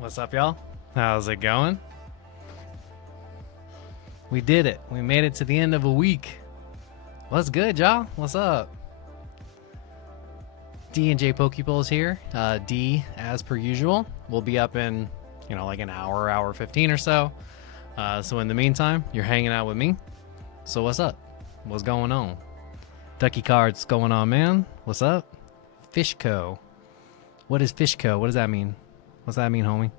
What's up, y'all? How's it going? We did it. We made it to the end of a week. What's good, y'all? What's up? D and J Pokeballs here. D, as per usual, will be up in, like an hour 15 or so. So in the meantime, you're hanging out with me. So what's up? What's going on? Ducky Cards going on, man? What's up? Fishco. What is Fishco? What does that mean? What's that mean, homie?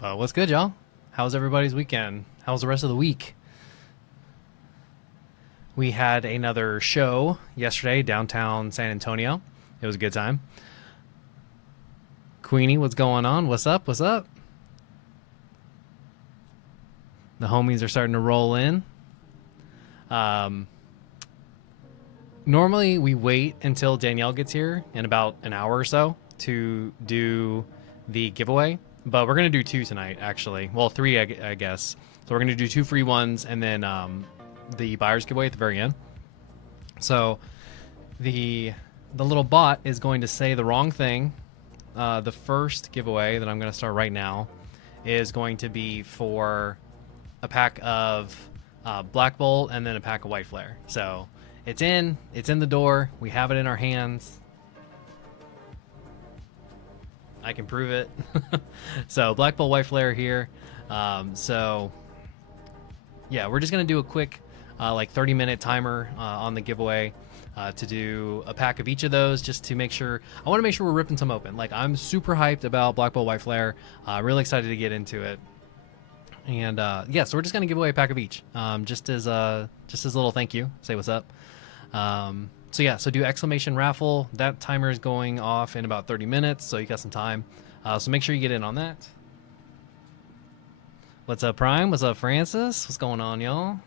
What's good, y'all? How's everybody's weekend? How's the rest of the week? We had another show yesterday, downtown San Antonio. It was a good time. Queenie, what's going on? What's up? What's up? The homies are starting to roll in. Normally we wait until Danielle gets here in about an hour or so to do the giveaway, but we're going to do 2 tonight, actually. Well, 3, I guess. So we're going to do 2 free ones and then the buyer's giveaway at the very end. So the little bot is going to say the wrong thing. The first giveaway that I'm going to start right now is going to be for a pack of Black Bolt and then a pack of White Flare. So it's in the door. We have it in our hands. I can prove it. So Black Bolt, White Flare here. So yeah, we're just gonna do a quick 30-minute timer on the giveaway to do a pack of each of those, just to make sure. I want to make sure we're ripping some open. Like, I'm super hyped about Black Bolt, White Flare. Really excited to get into it. And yeah, so we're just gonna give away a pack of each, just as a little thank you. Say what's up. So yeah, so do exclamation raffle. That timer is going off in about 30 minutes, so you got some time. So make sure you get in on that. What's up, Prime? What's up, Francis? What's going on, y'all?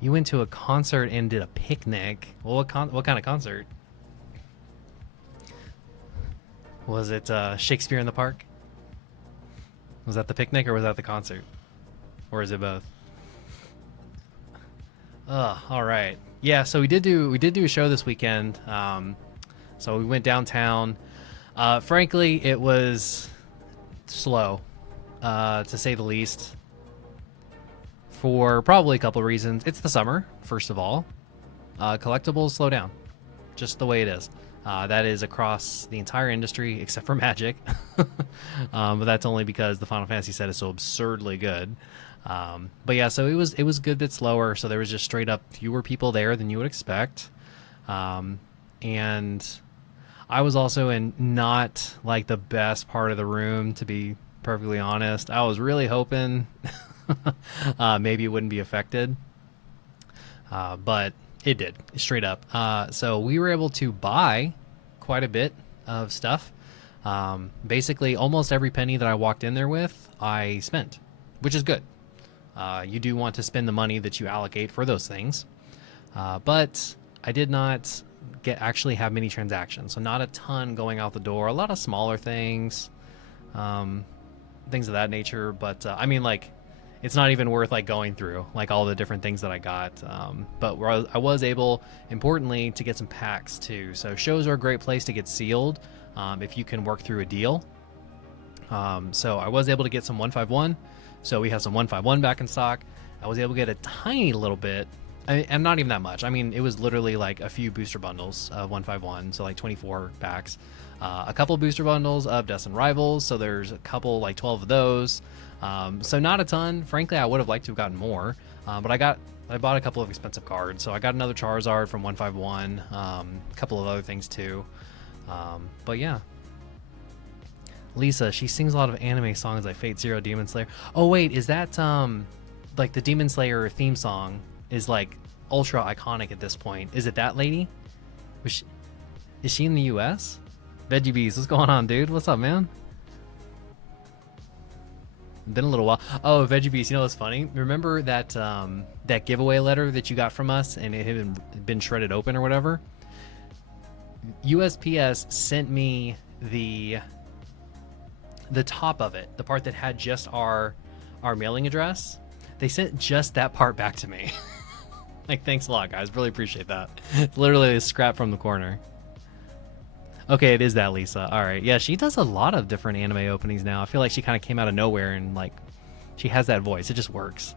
You went to a concert and did a picnic. Well, what kind of concert? Was it Shakespeare in the Park? Was that the picnic or was that the concert? Or is it both? All right. Yeah, so we did do a show this weekend. So we went downtown. Frankly, it was slow, to say the least, for probably a couple of reasons. It's the summer, first of all. Collectibles slow down, just the way it is. That is across the entire industry except for Magic. But that's only because the Final Fantasy set is so absurdly good. But yeah, so it was a good bit slower. So there was just straight up fewer people there than you would expect. And I was also in not like the best part of the room, to be perfectly honest. I was really hoping maybe it wouldn't be affected. But it did, straight up. So we were able to buy quite a bit of stuff. Basically, almost every penny that I walked in there with, I spent, which is good. You do want to spend the money that you allocate for those things. But I did not actually have many transactions, so not a ton going out the door. A lot of smaller things, things of that nature. But I mean, like, it's not even worth going through all the different things that I got. But I was able, importantly, to get some packs too. So shows are a great place to get sealed if you can work through a deal. So I was able to get some 151. So we have some 151 back in stock. I was able to get a tiny little bit, and not even that much. I mean, it was literally a few booster bundles of 151, so 24 packs. A couple booster bundles of Destined Rivals, so there's a couple, 12 of those. So not a ton. Frankly, I would have liked to have gotten more, but I bought a couple of expensive cards. So I got another Charizard from 151, a couple of other things too. But yeah. Lisa, she sings a lot of anime songs like Fate Zero, Demon Slayer. Oh wait, is that the Demon Slayer theme song is ultra iconic at this point? Is it that lady? Is she in the US? Veggie Bees, what's going on, dude? What's up, man? Been a little while. Oh, Veggie Beast, you know what's funny? Remember that that giveaway letter that you got from us and it had been shredded open or whatever? USPS sent me the top of it, the part that had just our mailing address. They sent just that part back to me. Like, thanks a lot, guys. Really appreciate that. It's literally a scrap from the corner. Okay, it is that Lisa. All right. Yeah, she does a lot of different anime openings now. I feel like she kind of came out of nowhere and, like, she has that voice. It just works.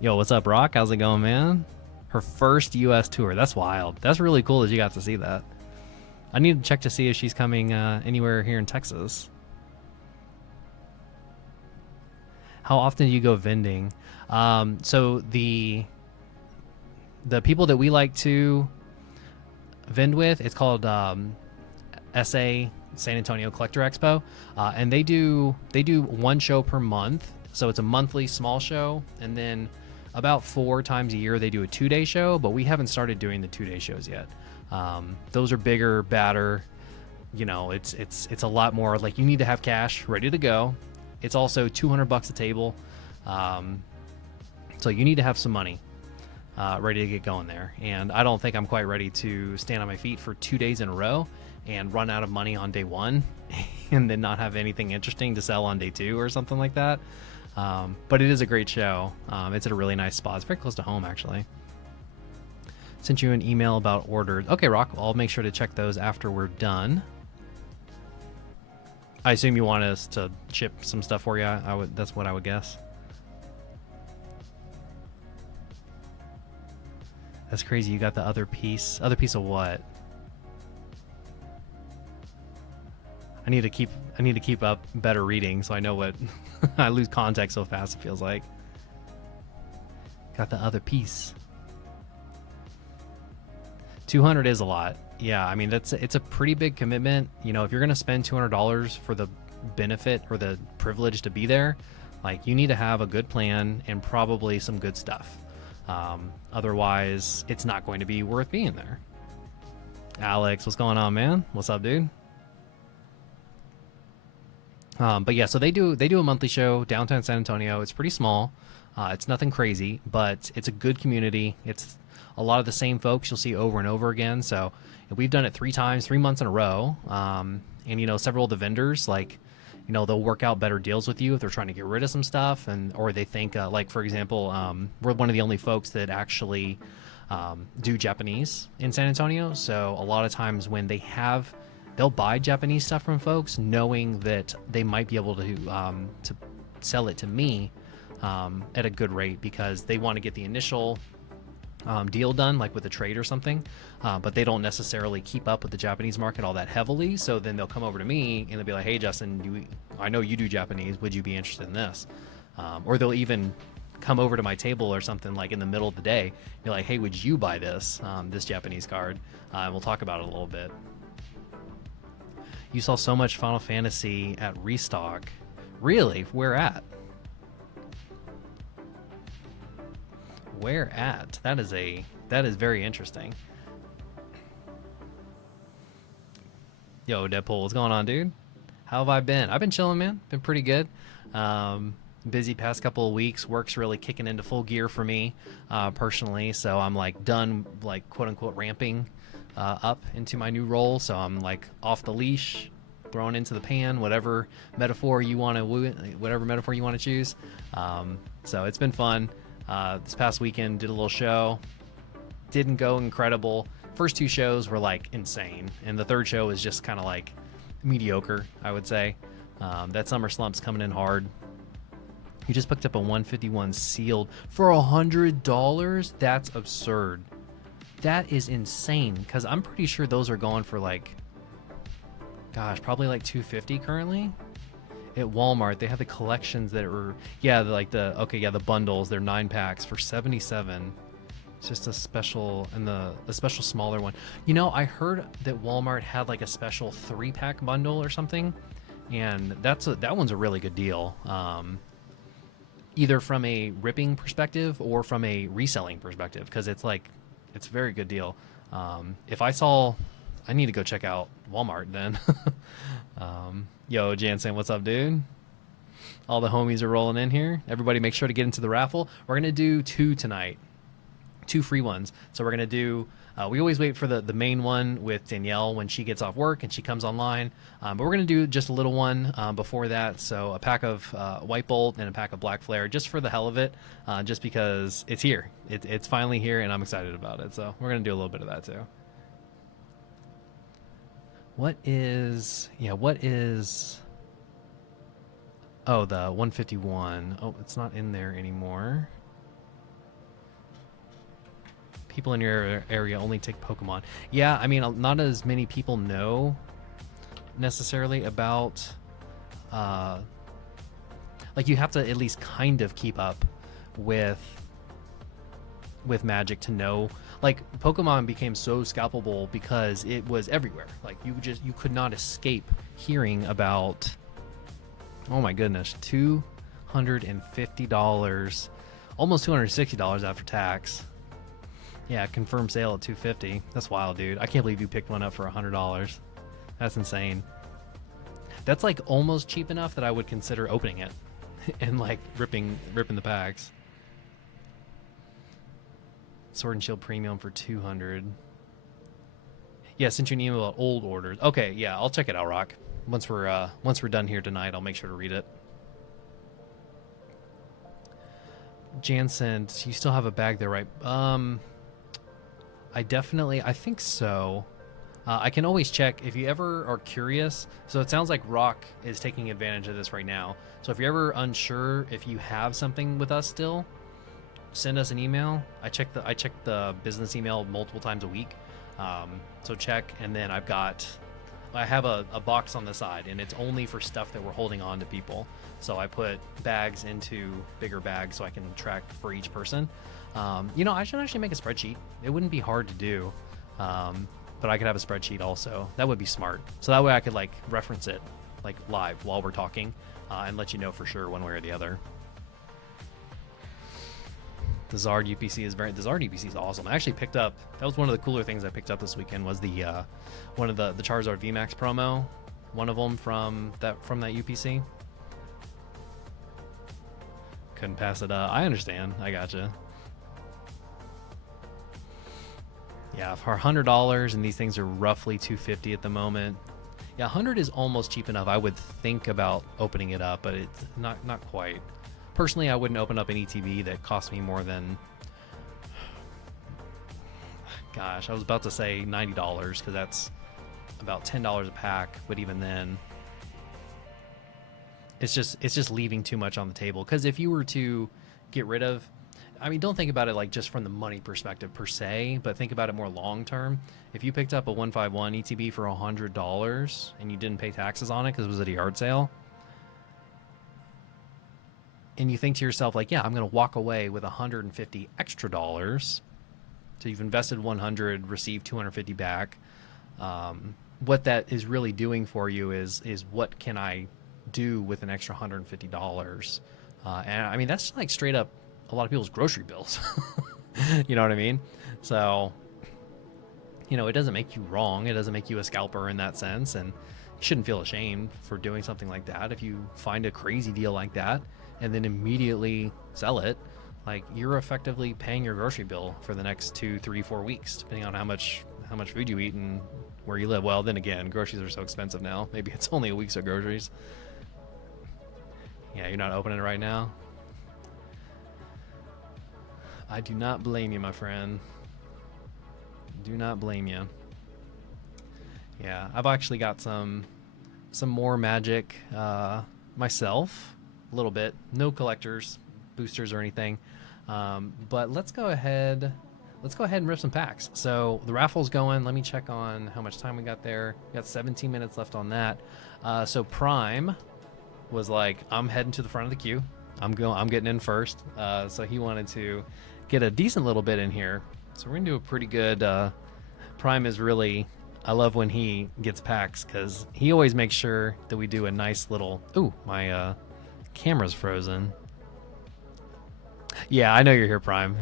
Yo, what's up, Rock? How's it going, man? Her first U.S. tour. That's wild. That's really cool that you got to see that. I need to check to see if she's coming anywhere here in Texas. How often do you go vending? So the people that we like to vend with, it's called SA San Antonio Collector Expo, and they do one show per month. So it's a monthly small show, and then about 4 times a year they do a 2-day show. But we haven't started doing the 2-day shows yet. Those are bigger, badder. You know, it's a lot more like you need to have cash ready to go. It's also $200 a table, so you need to have some money ready to get going there. And I don't think I'm quite ready to stand on my feet for 2 days in a row and run out of money on day 1 and then not have anything interesting to sell on day 2 or something like that. But it is a great show. It's at a really nice spot. It's very close to home, actually. Sent you an email about orders. Okay, Rock, I'll make sure to check those after we're done. I assume you want us to ship some stuff for you. That's what I would guess. That's crazy. You got the other piece. Other piece of what? I need to keep up better reading so I know what. I lose context so fast. It feels like. Got the other piece. 200 is a lot. Yeah, I mean it's a pretty big commitment. You know, if you're gonna spend $200 for the benefit or the privilege to be there, like you need to have a good plan and probably some good stuff. Otherwise, it's not going to be worth being there. Alex, what's going on, man? What's up, dude? But yeah, so they do a monthly show downtown San Antonio. It's pretty small. It's nothing crazy, but it's a good community. It's a lot of the same folks you'll see over and over again. So we've done it 3 months in a row. And, you know, several of the vendors, like, you know, they'll work out better deals with you if they're trying to get rid of some stuff. Or they think, like, for example, we're one of the only folks that actually do Japanese in San Antonio. So a lot of times when they'll buy Japanese stuff from folks knowing that they might be able to sell it to me at a good rate because they want to get the initial deal done, like with a trade or something, but they don't necessarily keep up with the Japanese market all that heavily. So then they'll come over to me and they'll be like, hey, Justin, I know you do Japanese. Would you be interested in this? Or they'll even come over to my table or something like in the middle of the day. Be like, hey, would you buy this Japanese card? And we'll talk about it a little bit. You saw so much Final Fantasy at Restock. Really? Where at? Where at? That is very interesting. Yo, Deadpool, what's going on, dude? How have I been? I've been chilling, man. Been pretty good. Busy past couple of weeks. Work's really kicking into full gear for me, personally. So I'm like done, like quote unquote, ramping up into my new role. So I'm like off the leash, thrown into the pan, whatever metaphor you want to choose. So it's been fun. This past weekend did a little show. Didn't go incredible. First 2 shows were like insane, and the 3rd show was just kind of like mediocre, I would say. That summer slump's coming in hard. You just picked up a 151 sealed for $100. That's absurd. That is insane, because I'm pretty sure those are going for like, gosh, probably like $250 currently. At Walmart, they have the collections that were, the bundles. They're 9 packs for $77. It's just a special, and the special smaller one. You know, I heard that Walmart had like a special 3-pack bundle or something, and that one's a really good deal. Either from a ripping perspective or from a reselling perspective, because it's a very good deal. I need to go check out Walmart then. Yo, Jansen, what's up, dude? All the homies are rolling in here. Everybody make sure to get into the raffle. We're going to do 2 tonight. 2 free ones. So we're going to do We always wait for the main one with Danielle when she gets off work and she comes online. But we're going to do just a little one before that. So a pack of White Bolt and a pack of Black Flare just for the hell of it, just because it's here. It's finally here and I'm excited about it. So we're going to do a little bit of that too. What is... Oh, the 151. Oh, it's not in there anymore. People in your area only take Pokemon. Yeah, I mean, not as many people know necessarily about... like, you have to at least kind of keep up with Magic to know. Like, Pokemon became so scalpable because it was everywhere. Like, you could not escape hearing about... Oh my goodness, $250, almost $260 after tax. Yeah, confirmed sale at $250. That's wild, dude. I can't believe you picked one up for $100. That's insane. That's like almost cheap enough that I would consider opening it and like ripping the packs. Sword and Shield Premium for $200. Yeah, sent you an email about old orders. Okay, yeah, I'll check it out, Rock. Once we're done here tonight, I'll make sure to read it. Jansen, you still have a bag there, right? I think so. I can always check if you ever are curious. So it sounds like Rock is taking advantage of this right now. So if you're ever unsure if you have something with us still, send us an email. I check the business email multiple times a week. So check, and then I have a box on the side, and it's only for stuff that we're holding on to people. So I put bags into bigger bags so I can track for each person. I should actually make a spreadsheet. It wouldn't be hard to do, but I could have a spreadsheet also. That would be smart. So that way I could like reference it like live while we're talking and let you know for sure one way or the other. The Zard UPC is awesome. I actually picked up, that was one of the cooler things I picked up this weekend was the one of the Charizard VMAX promo, one of them from that UPC. Couldn't pass it up. I understand. I gotcha. Yeah, for $100, and these things are roughly $250 at the moment. Yeah, $100 is almost cheap enough. I would think about opening it up, but it's not quite. Personally, I wouldn't open up an ETB that cost me more than, gosh, I was about to say $90 because that's about $10 a pack. But even then, it's just leaving too much on the table. Because if you were to get rid of, I mean, don't think about it like just from the money perspective per se, but think about it more long term. If you picked up a 151 ETB for $100 and you didn't pay taxes on it because it was at a yard sale, and you think to yourself like, yeah, I'm going to walk away with $150 extra dollars. So you've invested 100, received 250 back. What that is really doing for you is what can I do with an extra $150? And I mean, that's like straight up a lot of people's grocery bills. You know what I mean? So, it doesn't make you wrong. It doesn't make you a scalper in that sense. And you shouldn't feel ashamed for doing something like that. If you find a crazy deal like that, and then immediately sell it, like you're effectively paying your grocery bill for the next 2, 3, 4 weeks, depending on how much food you eat and where you live. Well, then again, groceries are so expensive now. Maybe it's only a week's of groceries. Yeah, you're not opening it right now. I do not blame you, my friend. Do not blame you. Yeah, I've actually got some more Magic myself. A little bit. No collectors, boosters, or anything. But let's go ahead and rip some packs. So the raffle's going. Let me check on how much time we got there. We got 17 minutes left on that. So Prime was like, I'm heading to the front of the queue. I'm getting in first. So he wanted to get a decent little bit in here. So we're gonna do a pretty good. Prime is really. I love when he gets packs because he always makes sure that we do a nice little. Ooh, my camera's frozen. Yeah, I know you're here, Prime.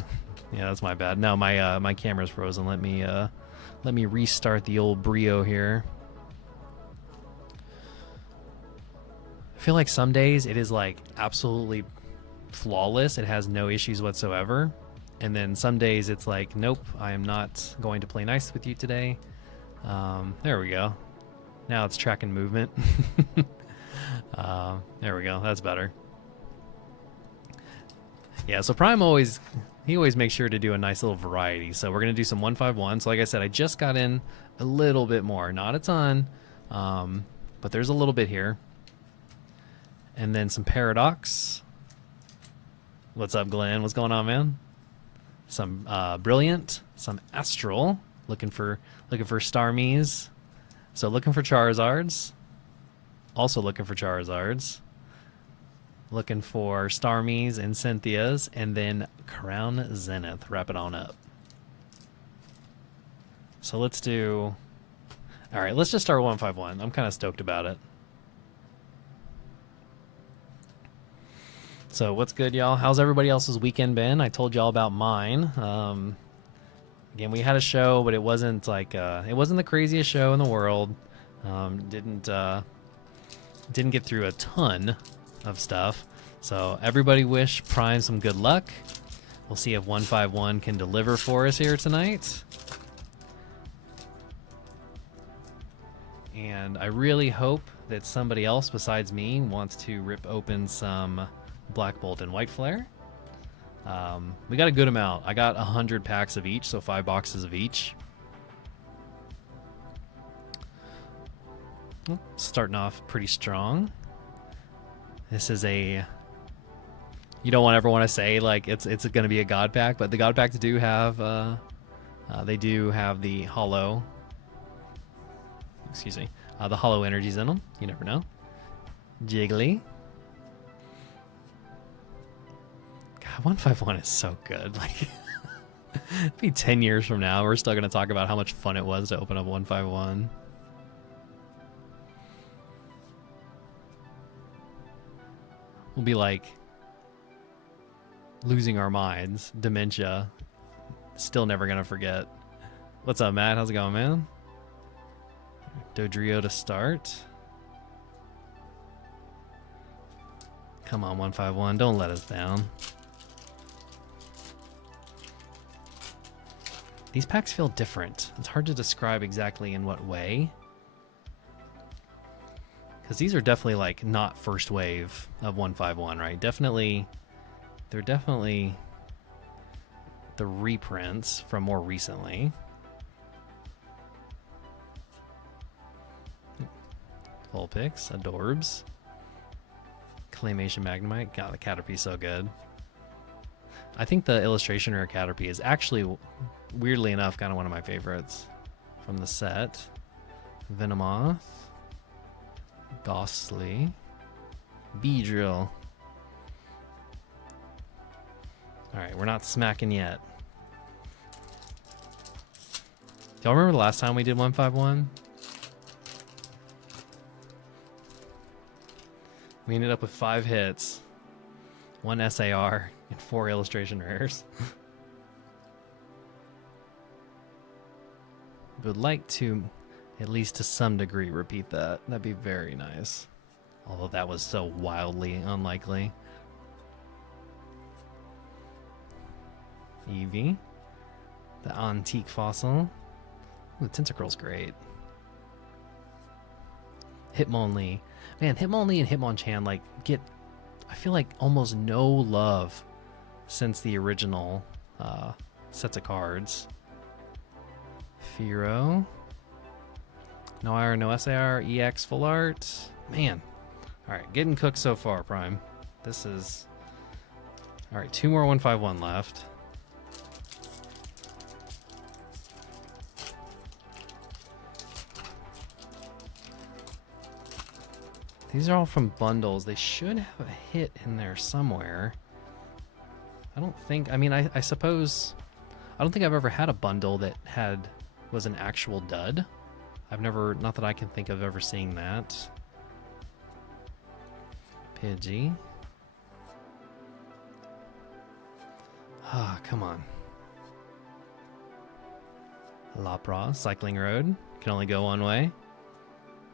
Yeah, that's my bad. No, my camera's frozen. Let me restart the old Brio here. I feel like some days it is like absolutely flawless. It has no issues whatsoever. And then some days it's like, nope, I am not going to play nice with you today. There we go. Now it's tracking movement. There we go. That's better. Yeah, so Prime always makes sure to do a nice little variety. So we're going to do some 151. So like I said, I just got in a little bit more. Not a ton, but there's a little bit here. And then some Paradox. What's up, Glenn? What's going on, man? Some Brilliant, some Astral. Looking for Starmies. So looking for Charizards. Also looking for Charizards. Looking for Starmies and Cynthias. And then Crown Zenith. Wrap it on up. So let's do... Alright, let's just start 151. I'm kind of stoked about it. So what's good, y'all? How's everybody else's weekend been? I told y'all about mine. Again, we had a show, but it wasn't like it wasn't the craziest show in the world. Didn't get through a ton of stuff. So everybody wish Prime some good luck. We'll see if 151 can deliver for us here tonight. And I really hope that somebody else besides me wants to rip open some Black Bolt and White Flare. We got a good amount. I got 100 packs of each, so 5 boxes of each. Starting off pretty strong. This is a... You don't ever want to say like it's going to be a God pack, but the God packs do have they do have the hollow. Excuse me, the hollow energies in them. You never know. Jiggly. God, 151 is so good. Like, it'll be 10 years from now, we're still going to talk about how much fun it was to open up 151. We'll be like losing our minds, dementia, still never going to forget. What's up, Matt? How's it going, man? Dodrio to start. Come on, 151, don't let us down. These packs feel different. It's hard to describe exactly in what way. Because these are definitely like not first wave of 151, right? Definitely, they're definitely the reprints from more recently. Full picks, Adorbs. Claymation Magnemite. God, the Caterpie's so good. I think the illustration rare Caterpie is actually, weirdly enough, kind of one of my favorites from the set. Venomoth. Ghostly. Beedrill. Alright, we're not smacking yet. Do y'all remember the last time we did 151? We ended up with 5 hits, 1 SAR, and 4 illustration rares. Would like to, at least to some degree, repeat that. That'd be very nice. Although that was so wildly unlikely. Eevee. The Antique Fossil. Ooh, Tentacruel's great. Hitmonlee. Man, Hitmonlee and Hitmonchan like get, I feel like, almost no love since the original sets of cards. Fearow. No IR, no SAR, EX full art. Man. Alright, getting cooked so far, Prime. This is... Alright, 2 more 151 left. These are all from bundles. They should have a hit in there somewhere. I don't think... I mean, I suppose... I don't think I've ever had a bundle that was an actual dud. I've never... Not that I can think of ever seeing that. Pidgey. Ah, come on. Lapras, Cycling Road. Can only go one way.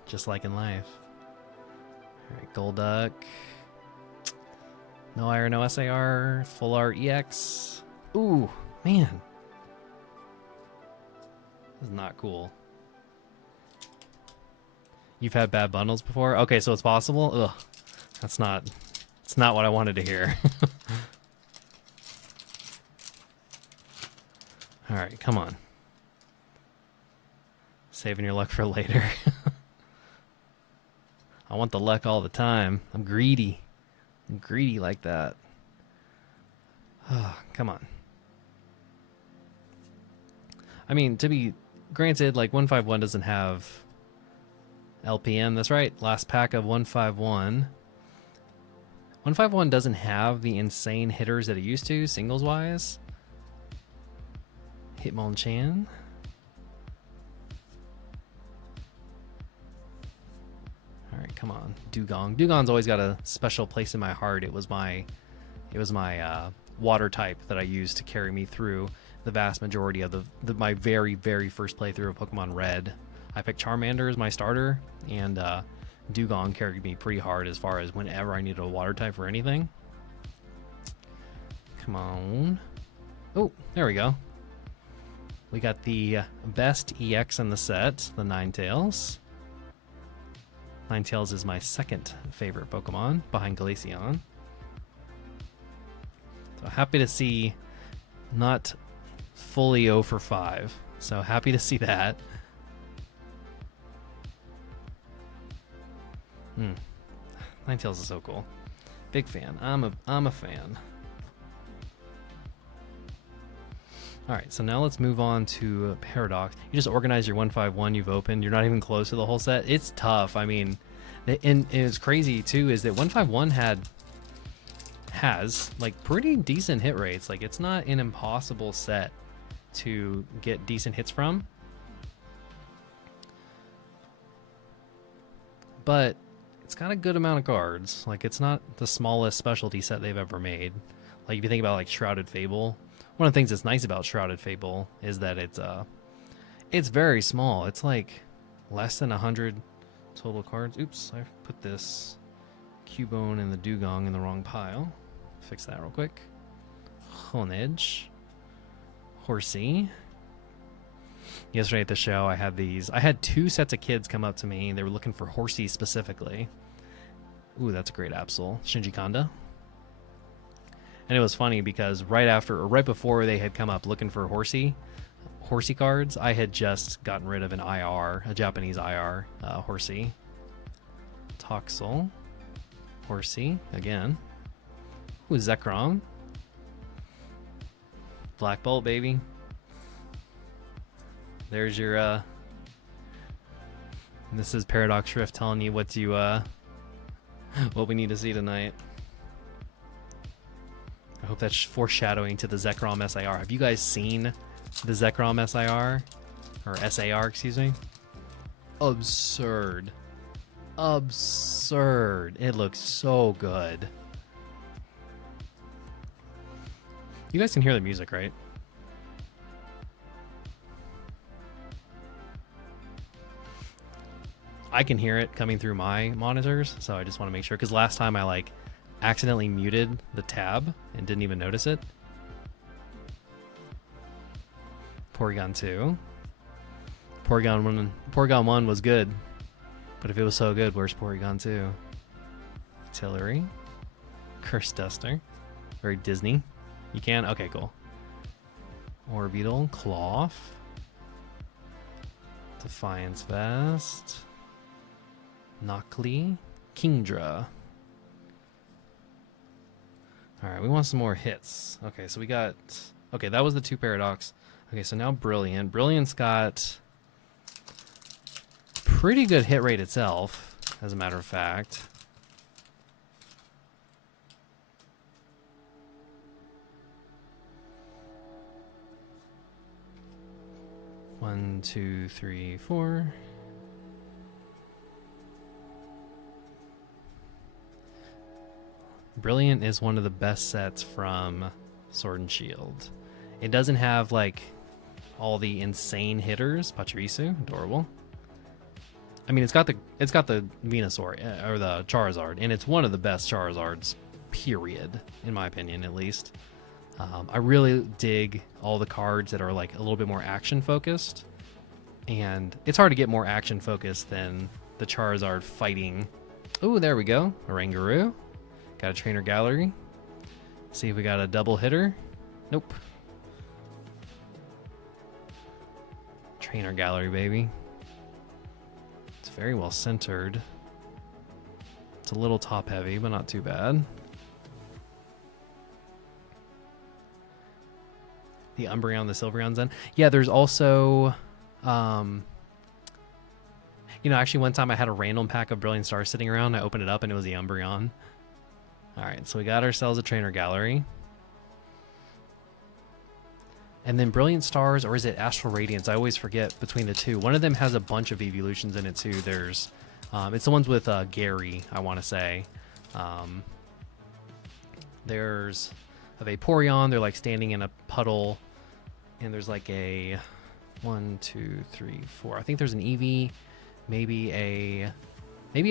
Just like in life. Alright, Golduck. No IR, no SAR. Full art EX. Ooh, man. This is not cool. You've had bad bundles before? Okay, so it's possible? Ugh. It's not what I wanted to hear. Alright, come on. Saving your luck for later. I want the luck all the time. I'm greedy. I'm greedy like that. Oh, come on. I mean, to be granted, like 151 doesn't have LPM. That's right. Last pack of 151. 151 doesn't have the insane hitters that it used to, singles-wise. Hitmonchan. All right, come on, Dugong. Dugong's always got a special place in my heart. It was my water type that I used to carry me through the vast majority of my very, very first playthrough of Pokemon Red. I picked Charmander as my starter, and Dugong carried me pretty hard as far as whenever I needed a water type for anything. Come on. Oh, there we go. We got the best EX in the set, the Ninetales. Ninetales is my second favorite Pokemon, behind Glaceon. So happy to see not fully 0 for 5. So happy to see that. Ninetales is so cool. Big fan. I'm a fan. Alright, so now let's move on to Paradox. You just organize your 151 you've opened. You're not even close to the whole set. It's tough. I mean, and it's crazy too is that 151 has like pretty decent hit rates. Like, it's not an impossible set to get decent hits from. But it's got a good amount of cards. Like, it's not the smallest specialty set they've ever made. Like, if you think about like Shrouded Fable, one of the things that's nice about Shrouded Fable is that it's very small. It's like less than 100 total cards. Oops, I put this Cubone and the Dugong in the wrong pile. Fix that real quick. Honedge. Horsey. Yesterday at the show, I had 2 sets of kids come up to me. They were looking for Horsey specifically. Ooh, that's a great Absol. Shinji Kanda. And it was funny because right before they had come up looking for Horsey cards, I had just gotten rid of an IR, a Japanese IR Horsey. Toxel. Horsey, again. Ooh, Zekrom. Black Bolt, baby. There's your, this is Paradox Shrift telling you what we need to see tonight. I hope that's foreshadowing to the Zekrom SIR. Have you guys seen the Zekrom SIR? Or SAR, excuse me? Absurd. Absurd. It looks so good. You guys can hear the music, right? I can hear it coming through my monitors, so I just want to make sure, because last time I accidentally muted the tab and didn't even notice it. Porygon 2. Porygon 1 was good, but if it was so good, where's Porygon 2? Tillery. Curse Duster. Very Disney. You can? Okay, cool. Orbeetle. Cloth. Defiance Vest. Knockley. Kingdra. Alright, we want some more hits. Okay, so we got... Okay, that was the 2 Paradox. Okay, so now Brilliant. Brilliant's got pretty good hit rate itself, as a matter of fact. One, two, three, four. Brilliant is one of the best sets from Sword and Shield. It doesn't have all the insane hitters. Pachirisu, adorable. I mean, it's got the Venusaur or the Charizard, and it's one of the best Charizards, period, in my opinion, at least. I really dig all the cards that are like a little bit more action focused, and it's hard to get more action focused than the Charizard fighting. Oh, there we go. Oranguru. Got a trainer gallery. See if we got a double hitter. Nope. Trainer gallery, baby. It's very well centered. It's a little top heavy, but not too bad. The Umbreon, the Sylveon Zen. Yeah, there's also, you know, actually one time I had a random pack of Brilliant Stars sitting around. I opened it up and it was the Umbreon. All right, so we got ourselves a trainer gallery. And then Brilliant Stars, or is it Astral Radiance? I always forget between the two. One of them has a bunch of evolutions in it too. There's, it's the ones with Gary, I want to say. There's a Vaporeon. They're like standing in a puddle. And there's like a 1, 2, 3, 4. I think there's an Eevee, maybe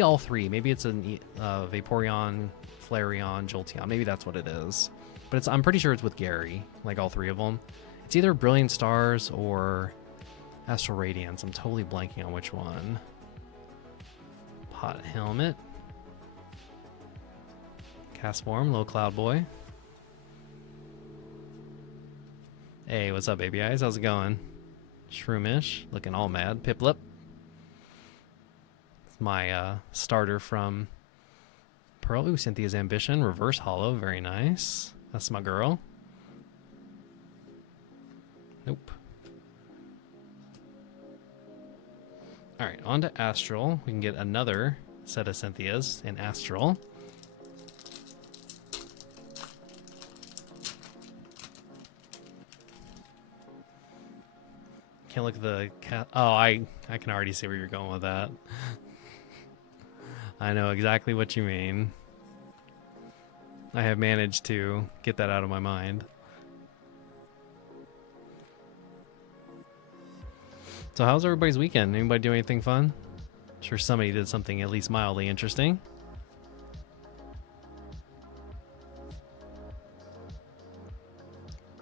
all three. Maybe it's a Vaporeon, Flareon, Jolteon. Maybe that's what it is. But I'm pretty sure it's with Gary, like all three of them. It's either Brilliant Stars or Astral Radiance. I'm totally blanking on which one. Hot Helmet. Castform, Little Cloud Boy. Hey, what's up, baby eyes? How's it going? Shroomish, looking all mad. Piplup. It's my starter from Pearl. Ooh, Cynthia's Ambition. Reverse Hollow, very nice. That's my girl. Nope. Alright, on to Astral. We can get another set of Cynthias in Astral. Can't look at the cat. Oh, I can already see where you're going with that. I know exactly what you mean. I have managed to get that out of my mind. So how's everybody's weekend? Anybody do anything fun? Sure somebody did something at least mildly interesting.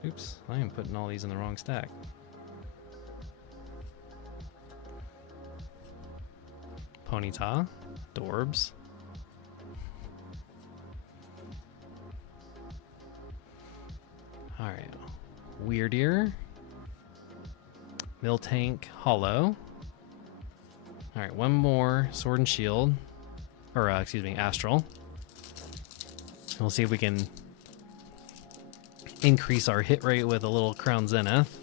Oops, I am putting all these in the wrong stack. Ponyta, Dorbs. Alright, Weirdeer. Miltank, Hollow. Alright, one more Sword and Shield. Or, excuse me, Astral. And we'll see if we can increase our hit rate with a little Crown Zenith.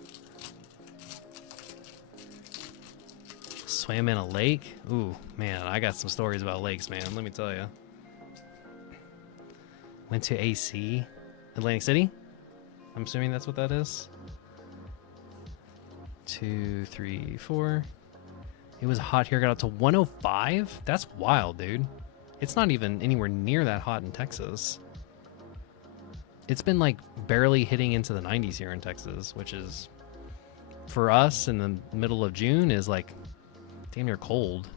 Swam in a lake? Ooh, man, I got some stories about lakes, man. Let me tell you. Went to AC. Atlantic City? I'm assuming that's what that is. 2, 3, 4. It was hot here. Got up to 105? That's wild, dude. It's not even anywhere near that hot in Texas. It's been like barely hitting into the 90s here in Texas, which is, for us in the middle of June, is like damn near cold.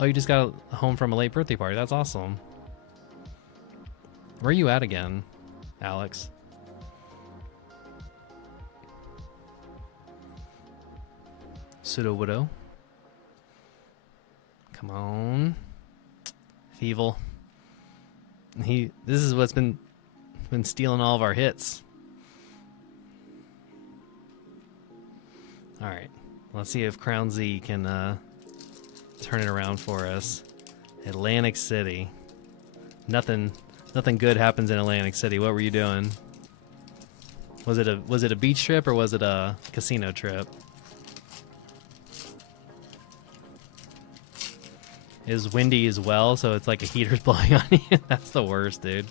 Oh, you just got home from a late birthday party. That's awesome. Where are you at again, Alex? Pseudo Widow. Come on. Thievul. This is what's been stealing all of our hits. Alright. Let's see if Crown Z can turn it around for us. Atlantic City. Nothing good happens in Atlantic City. What were you doing? Was it a beach trip or was it a casino trip? It was windy as well, so it's like a heater's blowing on you. That's the worst, dude.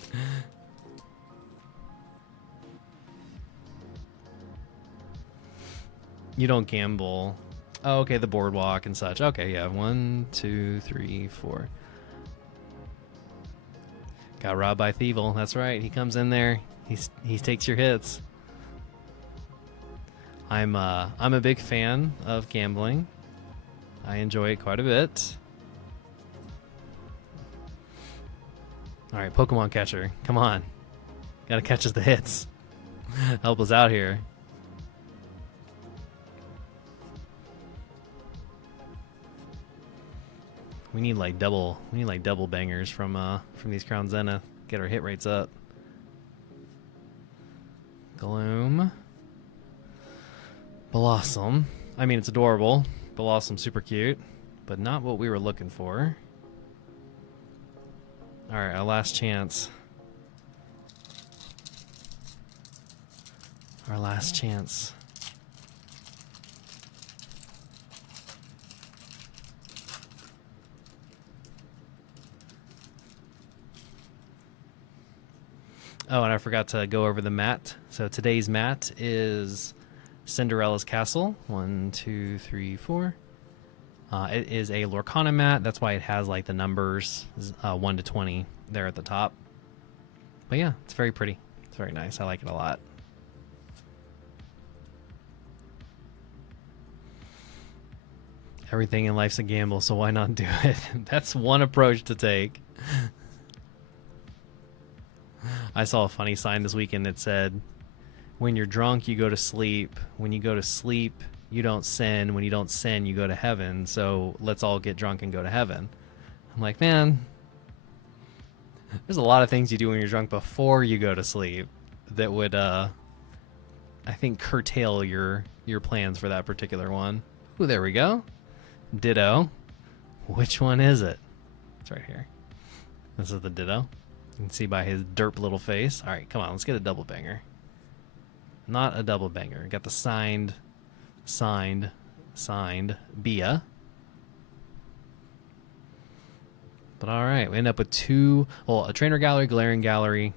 You don't gamble. Oh, okay, the boardwalk and such. Okay, yeah. 1, 2, 3, 4. Got robbed by Thievul. That's right. He comes in there. He takes your hits. I'm a big fan of gambling. I enjoy it quite a bit. All right, Pokemon catcher, come on. Gotta catch us the hits. Help us out here. We need like double bangers from these Crown Zenith. Get our hit rates up. Gloom. Blossom. I mean, it's adorable. Blossom, super cute, but not what we were looking for. All right, our last chance. Our last chance. Oh, and I forgot to go over the mat. So today's mat is Cinderella's Castle. 1, 2, 3, 4. It is a Lorcana mat. That's why it has like the numbers 1 to 20 there at the top. But yeah, it's very pretty. It's very nice. I like it a lot. Everything in life's a gamble, so why not do it? That's one approach to take. I saw a funny sign this weekend that said, when you're drunk, you go to sleep. When you go to sleep, you don't sin. When you don't sin, you go to heaven. So let's all get drunk and go to heaven. I'm like, man, there's a lot of things you do when you're drunk before you go to sleep that would, I think, curtail your plans for that particular one. Ooh, there we go. Ditto. Which one is it? It's right here. This is the Ditto. You can see by his derp little face. All right, come on, let's get a double banger. Not a double banger. Got the signed Bia. But all right, we end up with two, well, a trainer gallery, glaring gallery,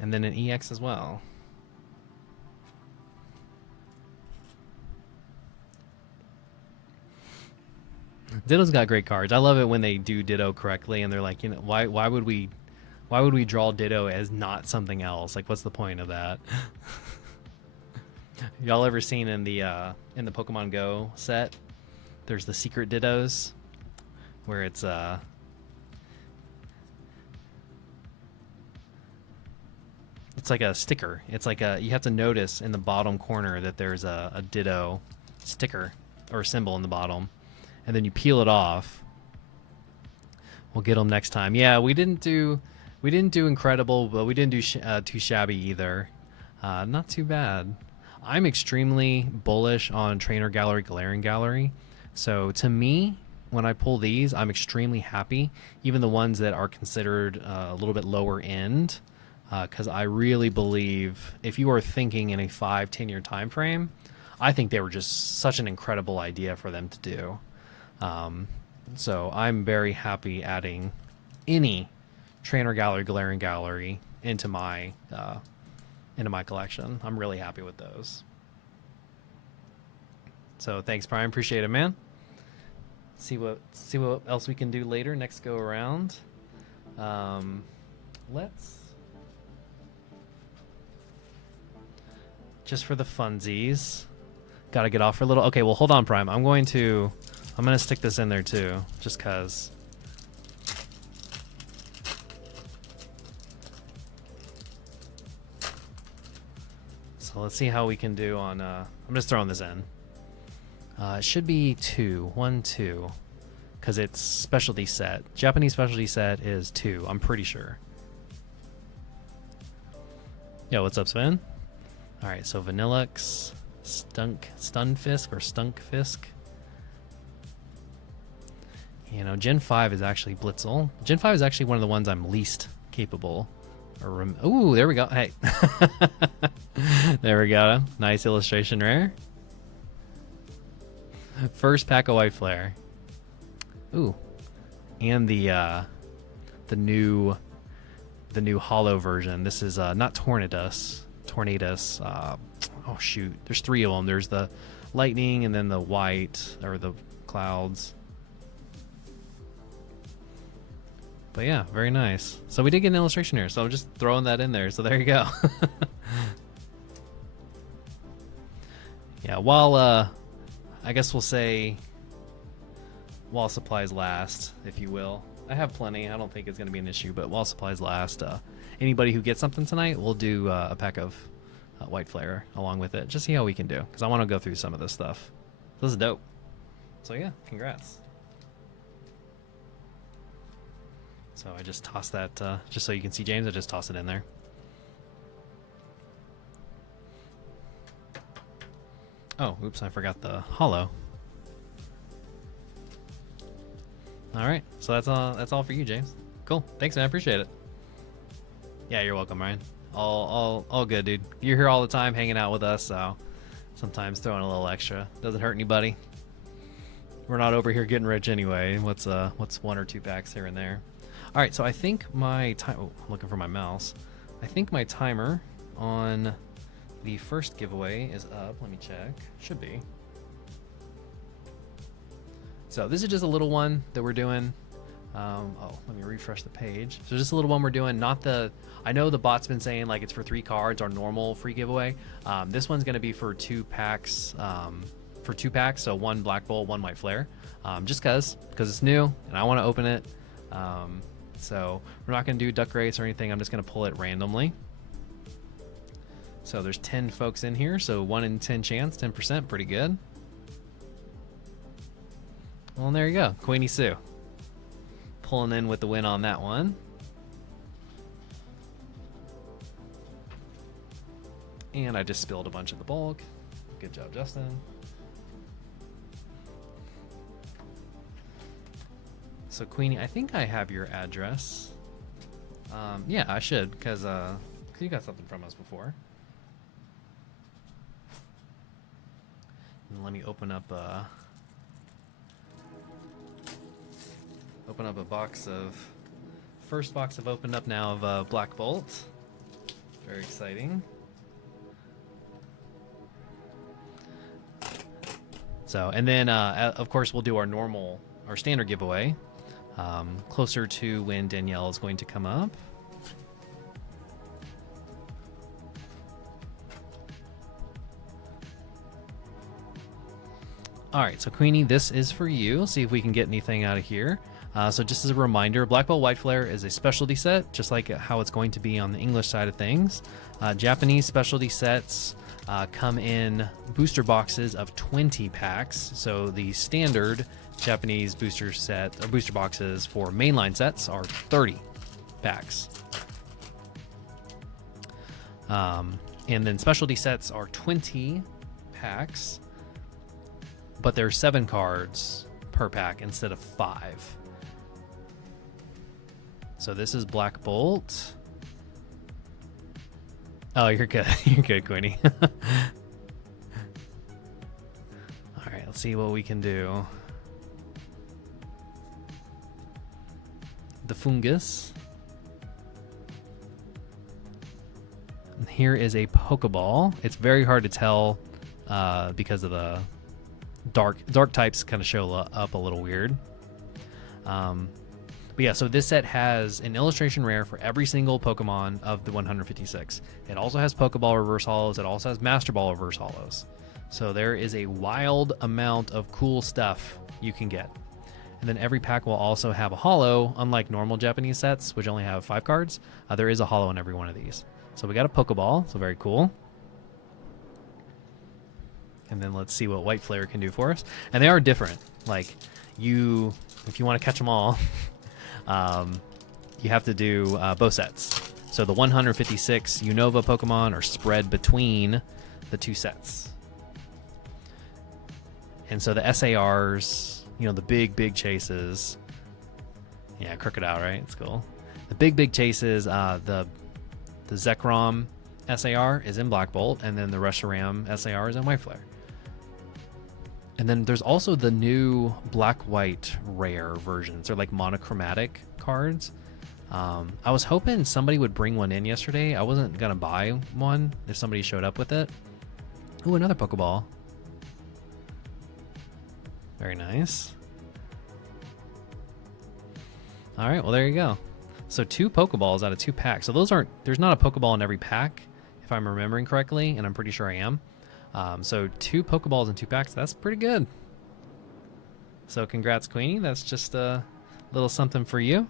and then an EX as well. Ditto's got great cards. I love it when they do Ditto correctly, and they're like, you know, why would we draw Ditto as not something else? Like, what's the point of that? Y'all ever seen in the Pokemon Go set? There's the secret Dittos, where it's like a sticker. It's like you have to notice in the bottom corner that there's a Ditto sticker or symbol in the bottom. And then you peel it off. We'll get them next time. Yeah, we didn't do incredible, but we didn't do too shabby either. Not too bad. I'm extremely bullish on Trainer Gallery, Glaring Gallery. So to me, when I pull these, I'm extremely happy. Even the ones that are considered a little bit lower end, because I really believe if you are thinking in a 5-10 year time frame, I think they were just such an incredible idea for them to do. So I'm very happy adding any Trainer Gallery, Glaring Gallery into my collection. I'm really happy with those. So thanks, Prime. Appreciate it, man. See what else we can do later next go around. Let's just for the funsies. Got to get off for a little. Okay, well, hold on, Prime. I'm going to stick this in there too, just cause. So let's see how we can do on. I'm just throwing this in. It should be 2, 1, 2, because it's specialty set. Japanese specialty set is 2. I'm pretty sure. Yo, what's up, Sven? All right, so Vanillux, Stunfisk. You know, Gen 5 is actually Blitzel. Gen 5 is actually one of the ones I'm least capable. Ooh, there we go. Hey. There we go. Nice illustration rare. First pack of White Flare. Ooh. And the new hollow version. This is not Tornadus. Oh shoot. There's 3 of them. There's the lightning and then the white or the clouds. But yeah, very nice. So we did get an illustration here, so I'm just throwing that in there. So there you go. Yeah, while I guess we'll say while supplies last, if you will. I have plenty. I don't think it's going to be an issue, but while supplies last, anybody who gets something tonight, we'll do a pack of white flare along with it. Just see how we can do, because I want to go through some of this stuff. This is dope. So yeah, congrats. So I just tossed that, just so you can see James, I just tossed it in there. Oh, oops, I forgot the hollow. All right, so that's all for you, James. Cool, thanks, man. I appreciate it. Yeah, you're welcome, Ryan. All good, dude. You're here all the time, hanging out with us, so sometimes throwing a little extra doesn't hurt anybody. We're not over here getting rich anyway. What's 1 or 2 packs here and there? All right, so I think my time. Oh, I'm looking for my mouse. I think my timer on the first giveaway is up. Let me check. Should be. So this is just a little one that we're doing. Oh, let me refresh the page. So just a little one we're doing. Not the. I know the bot's been saying like it's for 3 cards, our normal free giveaway. This one's going to be for 2 packs. For 2 packs, so 1 black bolt, 1 white flare. Just because it's new and I want to open it. So we're not going to do duck race or anything. I'm just going to pull it randomly. So there's 10 folks in here, so 1 in 10 chance, 10%, pretty good. Well, and there you go, Queenie Sue. Pulling in with the win on that one. And I just spilled a bunch of the bulk. Good job, Justin. So Queenie, I think I have your address. Yeah, I should, because you got something from us before. And let me open up a box of, first box I've opened up now of Black Bolt. Very exciting. So, and then of course we'll do our standard giveaway closer to when Danielle is going to come up. All right, so Queenie, this is for you. See if we can get anything out of here. So just as a reminder, Black Bolt White Flare is a specialty set, just like how it's going to be on the English side of things. Japanese specialty sets come in booster boxes of 20 packs. So the standard Japanese booster set or booster boxes for mainline sets are 30 packs. And then specialty sets are 20 packs, but there are 7 cards per pack instead of 5. So this is Black Bolt. Oh, you're good. You're good, Queenie. All right, let's see what we can do. The fungus. And here is a Pokeball. It's very hard to tell because of the dark types kind of show up a little weird. But yeah, so this set has an illustration rare for every single Pokemon of the 156. It also has Pokeball reverse hollows. It also has Master Ball reverse hollows. So there is a wild amount of cool stuff you can get. And then every pack will also have a hollow, unlike normal Japanese sets, which only have 5 cards. There is a hollow in every one of these. So we got a Pokeball, so very cool. And then let's see what White Flare can do for us. And they are different. Like, if you want to catch them all, you have to do both sets. So the 156 Unova Pokemon are spread between the 2 sets. And so the SARs, the big chases. Yeah, Crocodile, right? It's cool. The big chases, the Zekrom SAR is in Black Bolt, and then the Reshiram SAR is in White Flare. And then there's also the new black-white rare versions. They're like monochromatic cards. I was hoping somebody would bring one in yesterday. I wasn't going to buy one if somebody showed up with it. Ooh, another Pokeball. Very nice. All right, well, there you go. So 2 Pokeballs out of 2 packs. So there's not a Pokeball in every pack, if I'm remembering correctly, and I'm pretty sure I am. So 2 Pokeballs in 2 packs, that's pretty good. So congrats, Queenie. That's just Little something for you.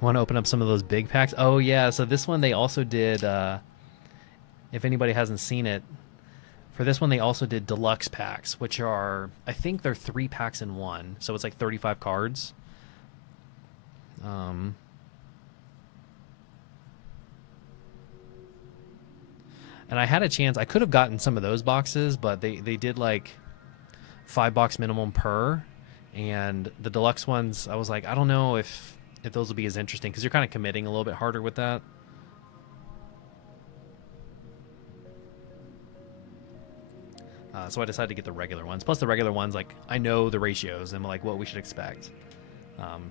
Want to open up some of those big packs? Oh yeah, so this one they also did, if anybody hasn't seen it, for this one they also did deluxe packs, which are, I think they're 3 packs in one, so it's like 35 cards. And I had a chance, I could have gotten some of those boxes, but they did like 5 box minimum per, and the deluxe ones, I was like, I don't know if those will be as interesting, because you're kind of committing a little bit harder with that. So I decided to get the regular ones. Plus the regular ones, like, I know the ratios and like what we should expect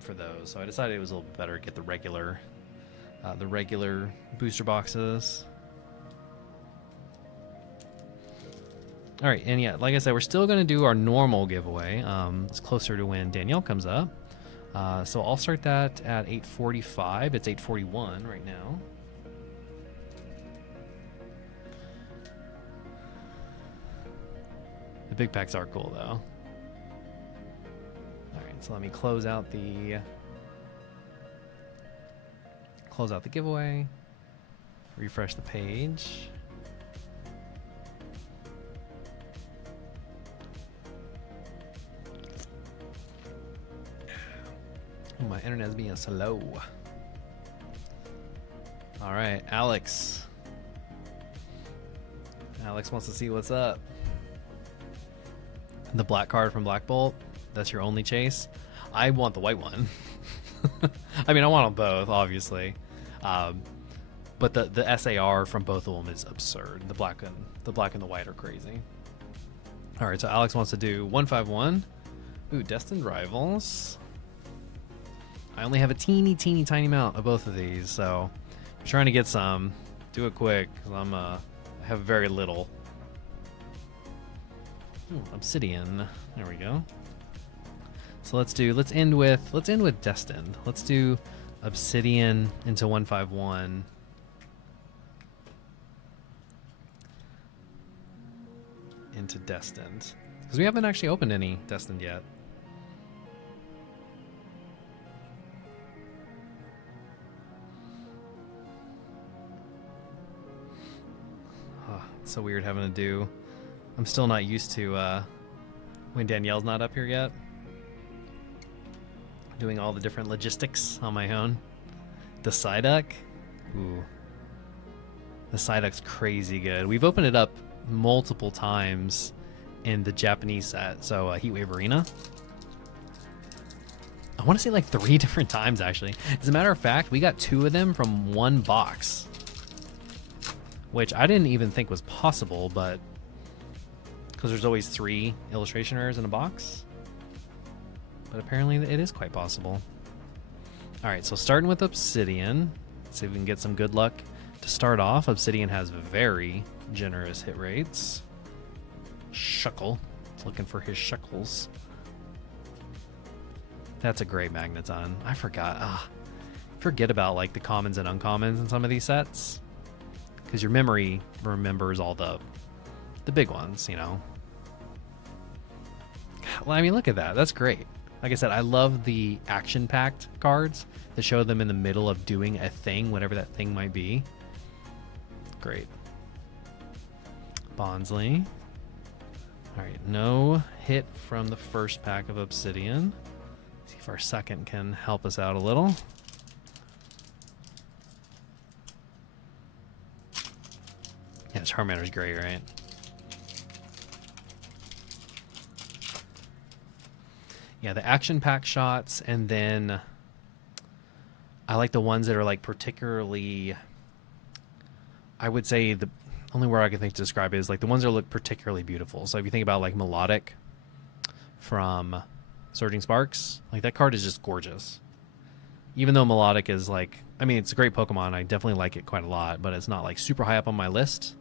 for those. So I decided it was a little bit better to get the regular booster boxes. All right, and yeah, like I said, we're still going to do our normal giveaway. It's closer to when Danielle comes up. So I'll start that at 8:45. It's 8:41 right now. The big packs are cool, though. All right, so let me close out the giveaway. Refresh the page. Oh, my internet's being slow. All right, Alex. Alex wants to see what's up. The black card from Black Bolt. That's your only chase. I want the white one. I mean, I want them both, obviously. But the SAR from both of them is absurd. The black and the white are crazy. All right, so Alex wants to do 151. Ooh, Destined Rivals. I only have a teeny tiny amount of both of these, so I'm trying to get some. Do it quick, because I have very little. Ooh, Obsidian. There we go. So let's end with Destined. Let's do Obsidian into 151. Into Destined. Because we haven't actually opened any Destined yet. Oh, it's so weird having to do. I'm still not used to when Danielle's not up here yet. Doing all the different logistics on my own. The Psyduck. Ooh. The Psyduck's crazy good. We've opened it up multiple times in the Japanese set. So Heatwave Arena. I want to say like 3 different times, actually. As a matter of fact, we got 2 of them from one box. Which I didn't even think was possible, but... because there's always 3 illustration rares in a box. But apparently it is quite possible. Alright, so starting with Obsidian. Let's see if we can get some good luck. To start off, Obsidian has very generous hit rates. Shuckle. Looking for his shuckles. That's a great Magneton. I forgot. Forget about like the commons and uncommons in some of these sets. Because your memory remembers all the big ones, you know. Well, I mean, look at that. That's great. Like I said, I love the action-packed cards that show them in the middle of doing a thing, whatever that thing might be. Great. Bonsly. All right, no hit from the first pack of Obsidian. See if our second can help us out a little. Yeah, Charmander's great, right? Yeah, the action pack shots, and then I like the ones that are like particularly, I would say the only word I can think to describe it is like the ones that look particularly beautiful. So if you think about like Melodic from Surging Sparks, like that card is just gorgeous. Even though Melodic is like, I mean, it's a great Pokemon. I definitely like it quite a lot, but it's not like super high up on my list.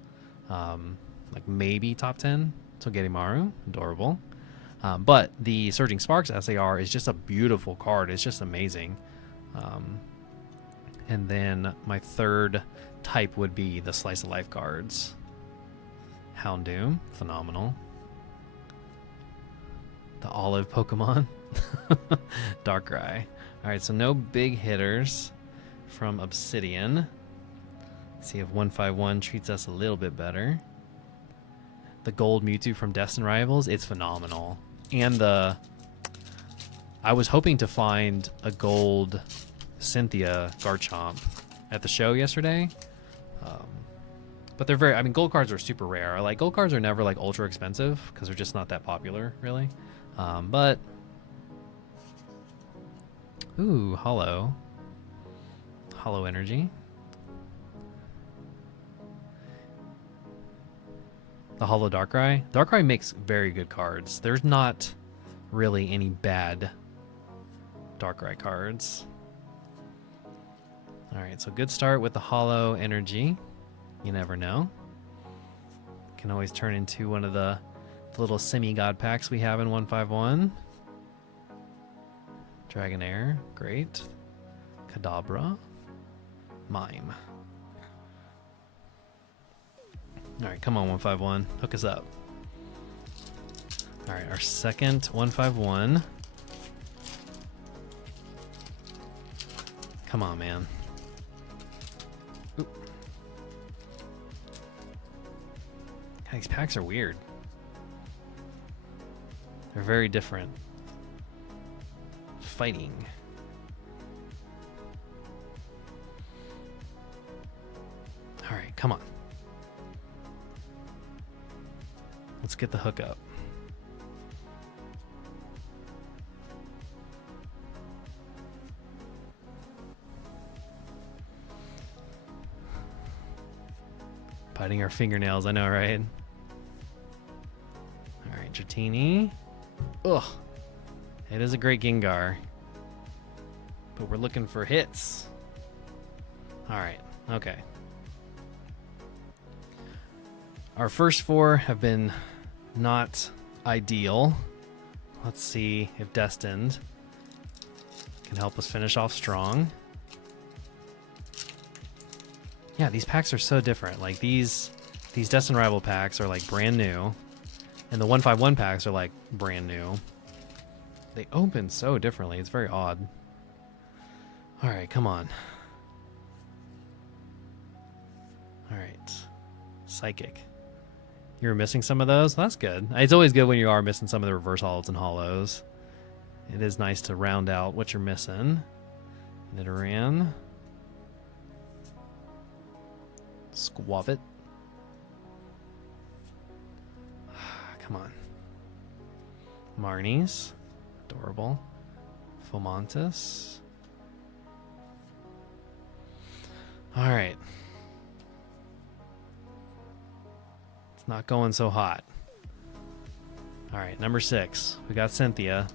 Like maybe top 10. So Gettimaru, adorable. But the Surging Sparks SAR is just a beautiful card. It's just amazing. And then my third type would be the Slice of Life cards. Houndoom, phenomenal. The olive Pokemon. Darkrai. Alright, so no big hitters from Obsidian. See if 151 treats us a little bit better. The gold Mewtwo from Destined Rivals, it's phenomenal. And I was hoping to find a gold Cynthia Garchomp at the show yesterday. But they're very, I mean, gold cards are super rare. Like, gold cards are never, like, ultra expensive because they're just not that popular, really. But, ooh, Hollow Energy. The Hollow Darkrai. Darkrai makes very good cards. There's not really any bad Darkrai cards. Alright, so good start with the Hollow Energy. You never know. Can always turn into one of the little semi-god packs we have in 151. Dragonair, great. Kadabra. Mime. Alright, come on 151. Hook us up. Alright, our second 151. Come on, man. Oop. God, these packs are weird. They're very different. Fighting. Alright, come on. Let's get the hook up. Biting our fingernails, I know, right? Alright, Dratini. Ugh. It is a great Gengar. But we're looking for hits. Alright, okay. Our first four have been not ideal. Let's see if Destined can help us finish off strong. Yeah, these packs are so different. Like these Destined Rival packs are like brand new, and the 151 packs are like brand new. They open so differently. It's very odd. All right, come on. All right, Psychic. You were missing some of those? Well, that's good. It's always good when you are missing some of the reverse hollows and hollows. It is nice to round out what you're missing. Nidoran. Squavit. Come on. Marnies. Adorable. Fomantis. Alright. It's not going so hot. Alright, number 6. We got Cynthia.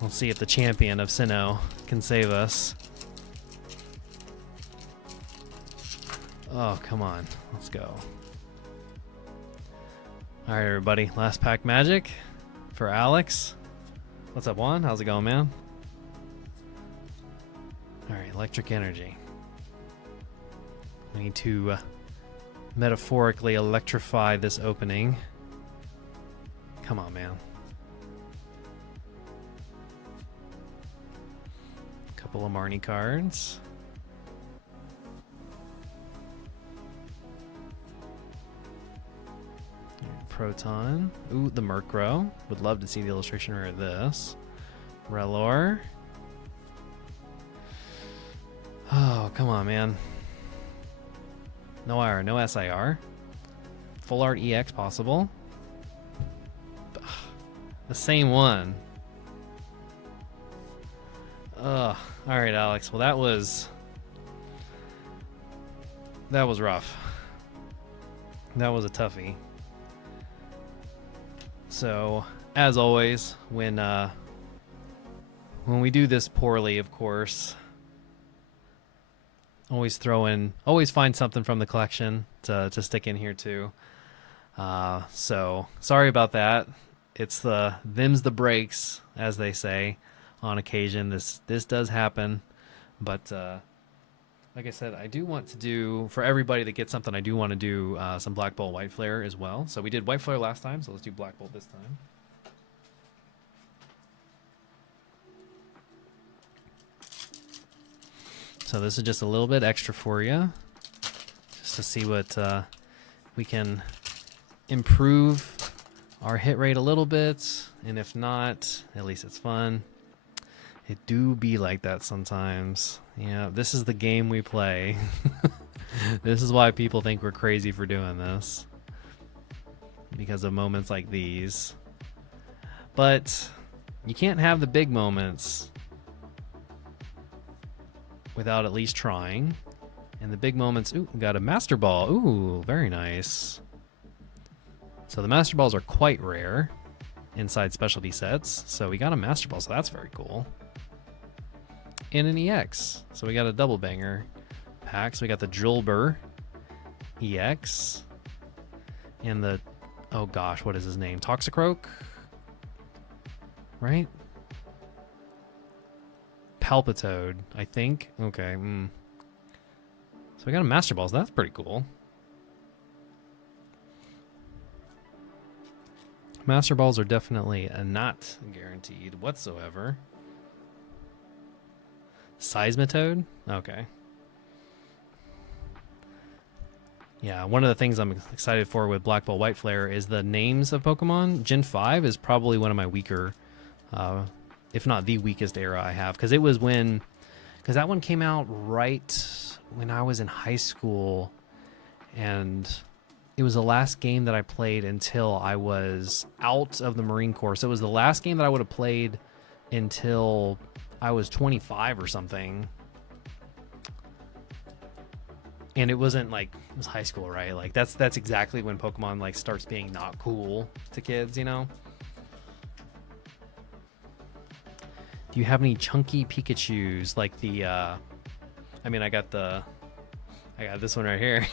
We'll see if the champion of Sinnoh can save us. Oh, come on. Let's go. Alright, everybody. Last pack magic for Alex. What's up, Juan? How's it going, man? Alright, electric energy. We need to metaphorically electrify this opening. Come on, man. Couple of Marnie cards. Proton. Ooh, the Murkrow. Would love to see the illustration rare of this. Relor. Oh, come on, man. No IR, no SIR. Full Art EX possible. The same one. Ugh. Alright, Alex. Well, that was rough. That was a toughie. So, as always, when we do this poorly, of course, always find something from the collection to stick in here too. So sorry about that. It's them's the breaks, as they say, on occasion. This does happen, but like I said, I do want to do, for everybody that gets something, I do want to do some Black Bolt White Flare as well. So we did White Flare last time, so let's do Black Bolt this time. So this is just a little bit extra for you, just to see what we can improve our hit rate a little bit, and if not, at least it's fun. It do be like that sometimes. Yeah, this is the game we play. This is why people think we're crazy for doing this, because of moments like these. But you can't have the big moments without at least trying. And the big moments, ooh, we got a Master Ball. Ooh, very nice. So the Master Balls are quite rare inside specialty sets. So we got a Master Ball, so that's very cool. And an EX. So we got a double banger pack. So we got the Drillbur EX. And the, oh gosh, what is his name? Toxicroak? Right? Palpitoad, I think. Okay. So we got a Master Ball, so that's pretty cool. Master Balls are definitely not guaranteed whatsoever. Seismitoad? Okay. Yeah, one of the things I'm excited for with Black Ball White Flare is the names of Pokemon. Gen 5 is probably one of my weaker, if not the weakest era I have. Because it was when, because that one came out right when I was in high school. And it was the last game that I played until I was out of the Marine Corps. So it was the last game that I would have played until I was 25 or something. And it wasn't like, it was high school, right? Like that's exactly when Pokemon like starts being not cool to kids, you know? Do you have any chunky Pikachus like the I mean, I got this one right here.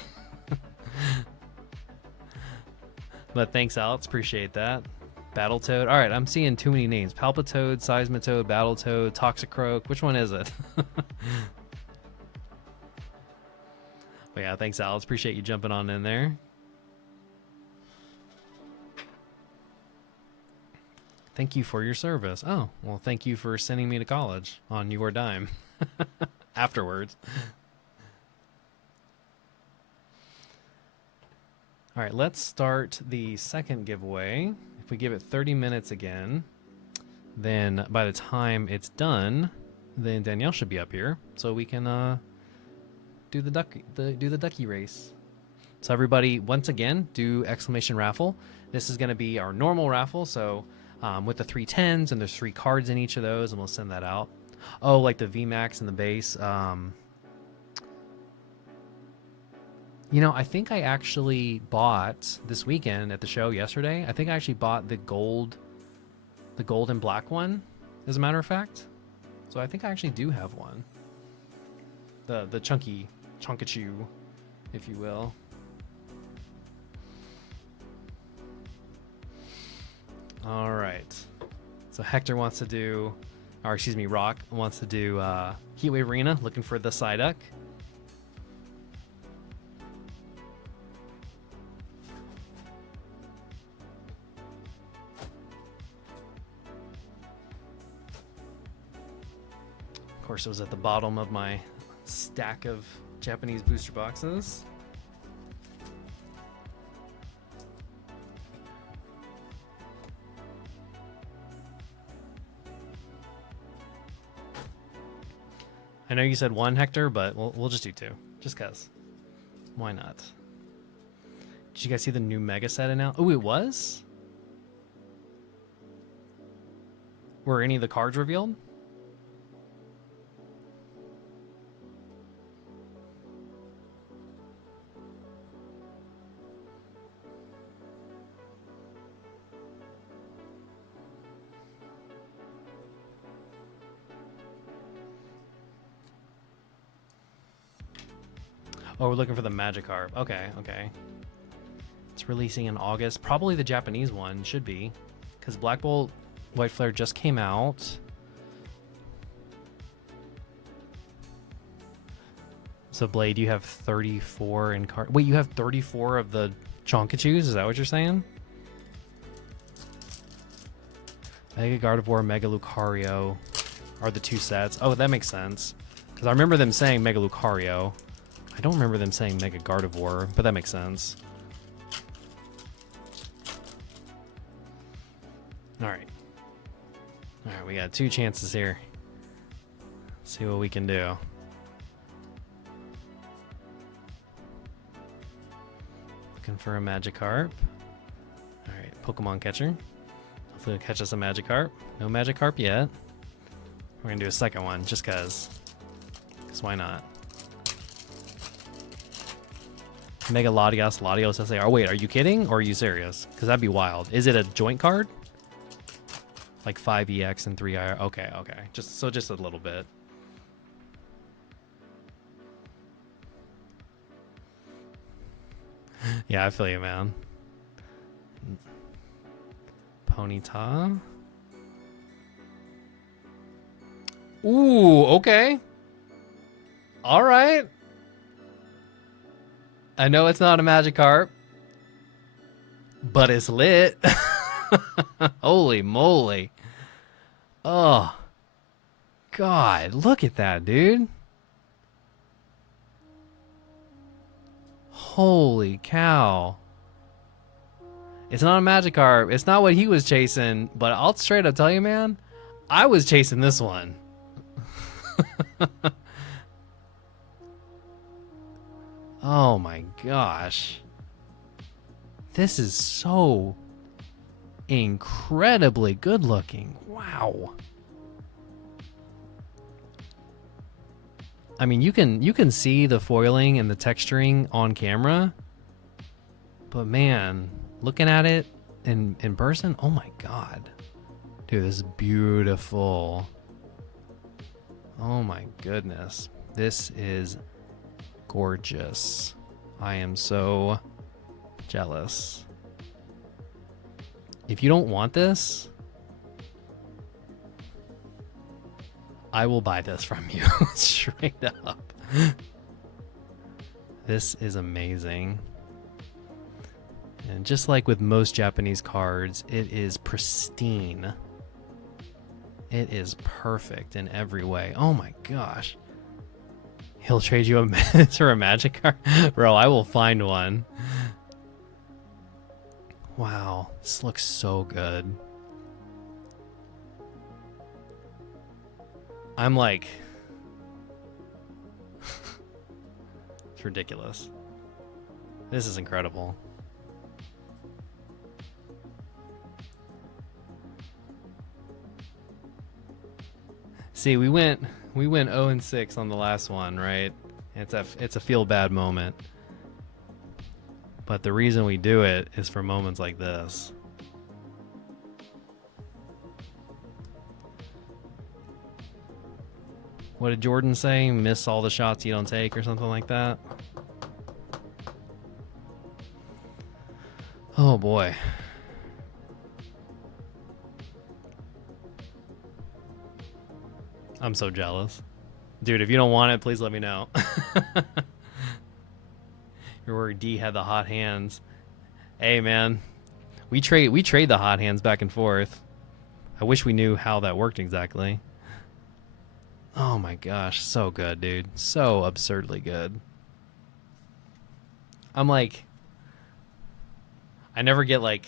But thanks, Alex, appreciate that. Battletoad. All right, I'm seeing too many names. Palpitoad, Seismitoad, Battletoad, Toxicroak. Which one is it? But yeah, thanks, Alex. Appreciate you jumping on in there. Thank you for your service. Oh, well, thank you for sending me to college on your dime afterwards. All right, let's start the second giveaway. If we give it 30 minutes again, then by the time it's done, then Danielle should be up here, so we can do the ducky race. So everybody, once again, do exclamation raffle. This is going to be our normal raffle, so with the 3 10s, and there's 3 cards in each of those, and we'll send that out. Oh, like the VMAX and the base. You know, I think I actually bought this weekend at the show yesterday. I think I actually bought the gold and black one, as a matter of fact. So I think I actually do have one. The chunkachu, if you will. All right. So Hector wants to do, or excuse me, Rock wants to do Heatwave Arena, looking for the Psyduck. Of course, it was at the bottom of my stack of Japanese booster boxes. I know you said 1, Hector, but we'll just do 2, just cause. Why not? Did you guys see the new Mega Set announced? Oh, it was? Were any of the cards revealed? Oh, we're looking for the Magikarp. Okay, okay. It's releasing in August. Probably the Japanese one should be, because Black Bolt White Flare just came out. So Blade, you have 34 in card. Wait, you have 34 of the Chonkachus? Is that what you're saying? Mega Gardevoir, Mega Lucario are the 2 sets. Oh, that makes sense. Because I remember them saying Mega Lucario. I don't remember them saying Mega Gardevoir, but that makes sense. Alright. Alright, we got 2 chances here. Let's see what we can do. Looking for a Magikarp. Alright, Pokemon catcher. Hopefully it'll catch us a Magikarp. No Magikarp yet. We're gonna do a second one, just cause. Cause why not? Mega Latios, Latios SAR. Wait, are you kidding or are you serious? Because that'd be wild. Is it a joint card? Like 5 EX and 3 IR. Okay, okay. Just a little bit. Yeah, I feel you, man. Ponyta. Ooh, okay. All right. I know it's not a Magikarp, but it's lit. Holy moly. Oh, God, look at that, dude. Holy cow. It's not a Magikarp. It's not what he was chasing, but I'll straight up tell you, man, I was chasing this one. Oh my gosh. This is so incredibly good looking. Wow. I mean, you can see the foiling and the texturing on camera, but man, looking at it in person, oh my God. Dude, this is beautiful. Oh my goodness. This is gorgeous. I am so jealous. If you don't want this, I will buy this from you straight up. This is amazing. And just like with most Japanese cards, it is pristine. It is perfect in every way. Oh my gosh. He'll trade you a for a Magic card? Bro, I will find one. Wow, this looks so good. I'm like... It's ridiculous. This is incredible. See, we went 0-6 on the last one, right? It's a feel bad moment. But the reason we do it is for moments like this. What did Jordan say? Miss all the shots you don't take or something like that? Oh boy. I'm so jealous. Dude, if you don't want it, please let me know. You're worried D had the hot hands. Hey man, we trade the hot hands back and forth. I wish we knew how that worked exactly. Oh my gosh, so good, dude. So absurdly good. I'm like, I never get like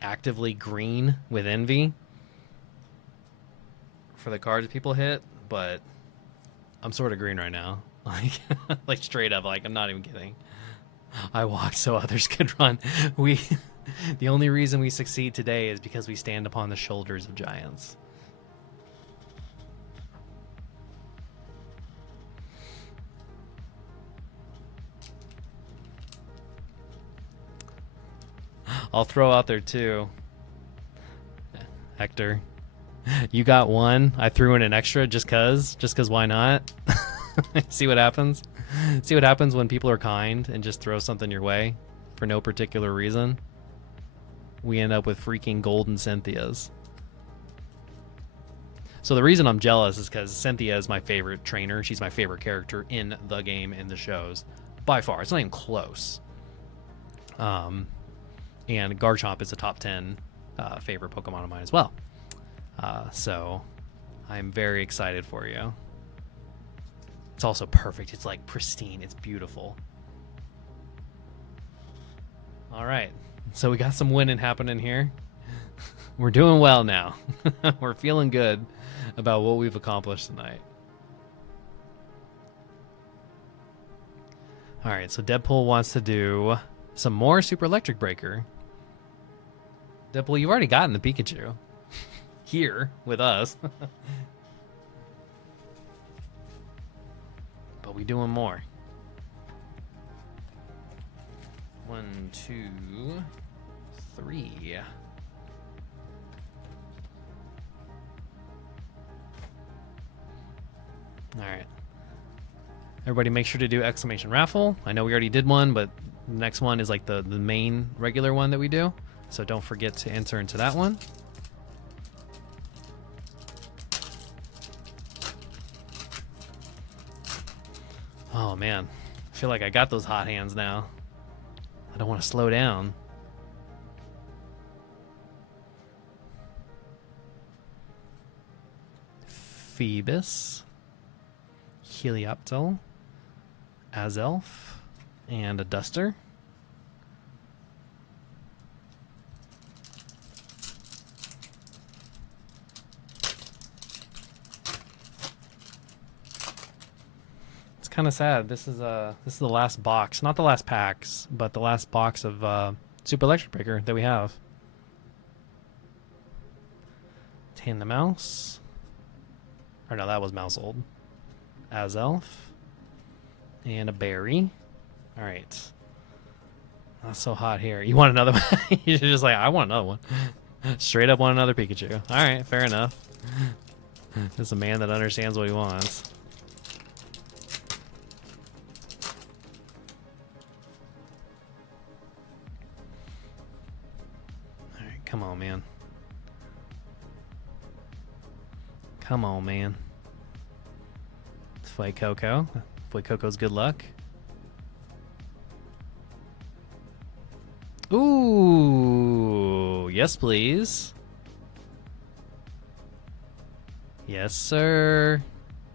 actively green with envy for the cards people hit, but I'm sort of green right now. Like, like straight up, like I'm not even kidding. I walk so others could run. The only reason we succeed today is because we stand upon the shoulders of giants. I'll throw out there too. Hector, you got one. I threw in an extra just cause why not? See what happens? See what happens when people are kind and just throw something your way for no particular reason? We end up with freaking golden Cynthias. So the reason I'm jealous is because Cynthia is my favorite trainer. She's my favorite character in the game, in the shows. By far. It's not even close. And Garchomp is a top 10 favorite Pokemon of mine as well. So I'm very excited for you. It's also perfect. It's like pristine. It's beautiful. All right. So we got some winning happening here. We're doing well now. We're feeling good about what we've accomplished tonight. All right. So Deadpool wants to do some more Super Electric Breaker. Deadpool, you've already gotten the Pikachu here with us. But we doing more. 1, 2, 3. All right. Everybody make sure to do exclamation raffle. I know we already did one, but the next one is like the main regular one that we do. So don't forget to enter into that one. Oh man, I feel like I got those hot hands now. I don't want to slow down. Phoebus, Helioptile, Azelf, and a Duster. Kind of sad. This is the last box, not the last packs, but the last box of Super Electric Breaker that we have. Tane the Mouse, or no, that was Mousehold. Azelf, and a Berry. All right, not so hot here. You want another one? You're just like, I want another one. Straight up want another Pikachu. All right, fair enough. This is a man that understands what he wants. Come on, man. Come on, man. Fight Coco. Fight Coco's good luck. Ooh, yes, please. Yes, sir.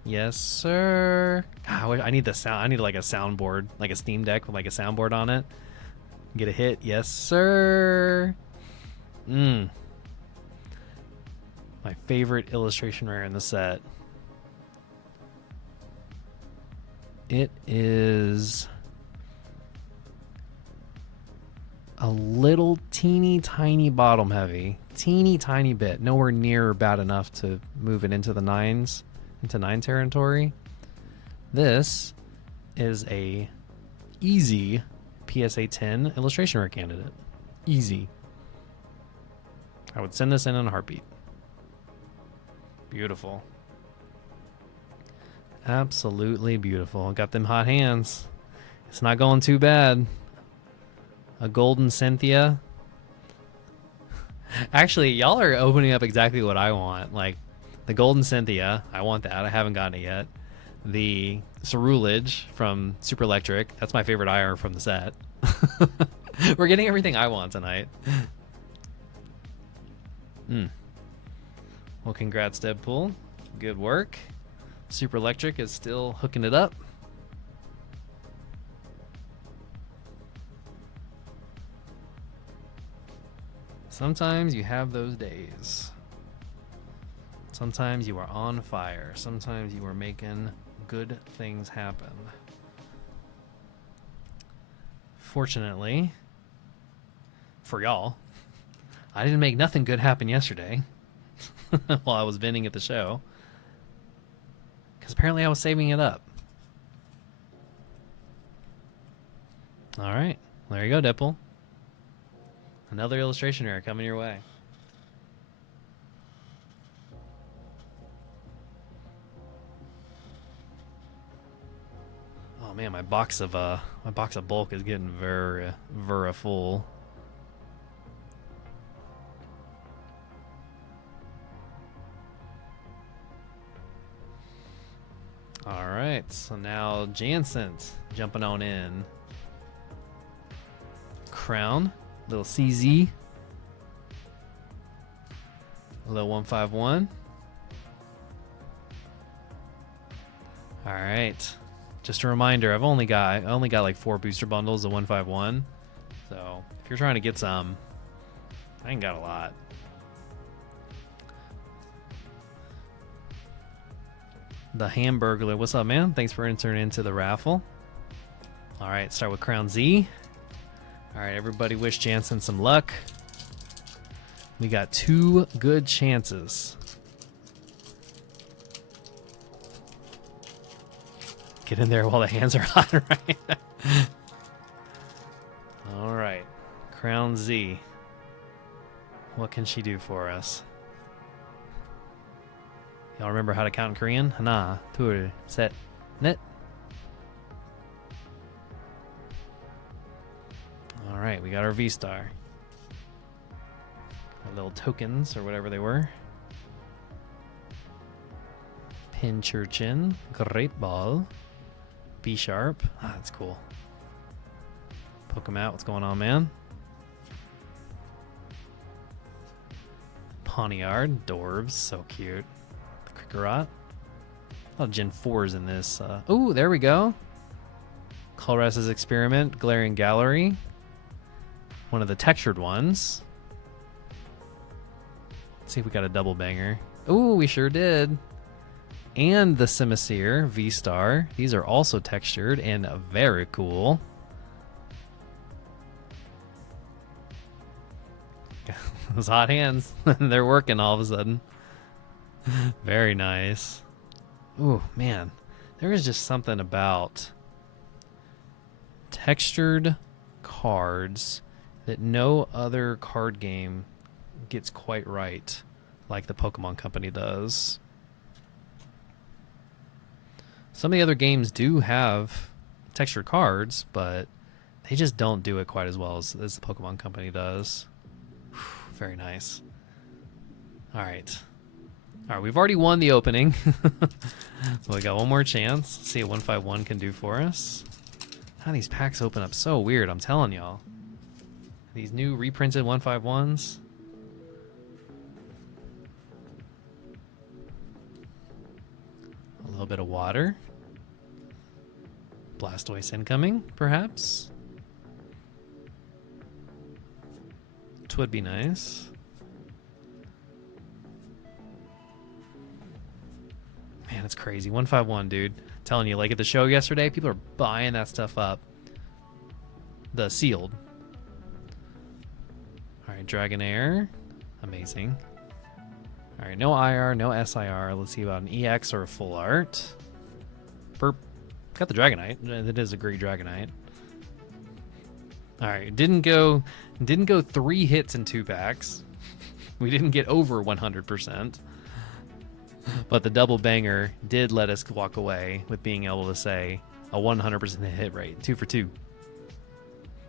Yes, sir. God, I need the sound. I need like a soundboard, like a Steam Deck with like a soundboard on it. Get a hit. Yes, sir. My favorite illustration rare in the set. It is a little teeny tiny bottom heavy. Teeny tiny bit. Nowhere near bad enough to move it into the nines, into 9 territory. This is a easy PSA 10 illustration rare candidate. Easy. I would send this in a heartbeat. Beautiful. Absolutely beautiful. Got them hot hands. It's not going too bad. A golden Cynthia. Actually, y'all are opening up exactly what I want. Like, the golden Cynthia. I want that. I haven't gotten it yet. The Cerulege from Super Electric. That's my favorite IR from the set. We're getting everything I want tonight. Well, congrats, Deadpool. Good work. Super Electric is still hooking it up. Sometimes you have those days. Sometimes you are on fire. Sometimes you are making good things happen. Fortunately, for y'all, I didn't make nothing good happen yesterday while I was vending at the show. Because apparently I was saving it up. Alright, there you go, Deadpool. Another illustration rare coming your way. Oh man, my box of bulk is getting very full. All right, so now Jansen jumping on in. Crown, little CZ, little 151. All right. Just a reminder, I only got like 4 booster bundles of 151. So if you're trying to get some, I ain't got a lot. The Hamburglar, what's up, man? Thanks for entering into the raffle. All right, start with Crown Z. All right, everybody wish Jansen some luck. We got 2 good chances. Get in there while the hands are hot, right? All right, Crown Z. What can she do for us? Y'all remember how to count in Korean? Hana, 둘, 셋, 넷. All right, we got our V-Star. Our little tokens, or whatever they were. Pinchurchin, Great Ball, B-Sharp. Ah, that's cool. Poke him out. What's going on, man? Pawniard, Dorbs, so cute. Crickerat. A lot of Gen 4s in this. Oh, there we go. Colress's Experiment, Glaring Gallery. One of the textured ones. Let's see if we got a double banger. Oh, we sure did. And the Simisear V-Star. These are also textured and very cool. Those hot hands. They're working all of a sudden. Very nice. Ooh, man. There is just something about textured cards that no other card game gets quite right like the Pokemon Company does. Some of the other games do have textured cards, but they just don't do it quite as well as the Pokemon Company does. Whew, very nice. All right. All right, we've already won the opening. We got one more chance. Let's see what 151 can do for us. How these packs open up so weird, I'm telling y'all. These new reprinted 151s. A little bit of water. Blastoise incoming, perhaps. Which would be nice. Man, it's crazy. 151, dude. Telling you, like at the show yesterday, people are buying that stuff up. The sealed. All right, Dragonair. Amazing. All right, no IR, no SIR. Let's see about an EX or a full art. Burp. Got the Dragonite. It is a great Dragonite. All right, didn't go 3 hits in 2 packs. We didn't get over 100%. But the double banger did let us walk away with being able to say a 100% hit rate, 2 for 2.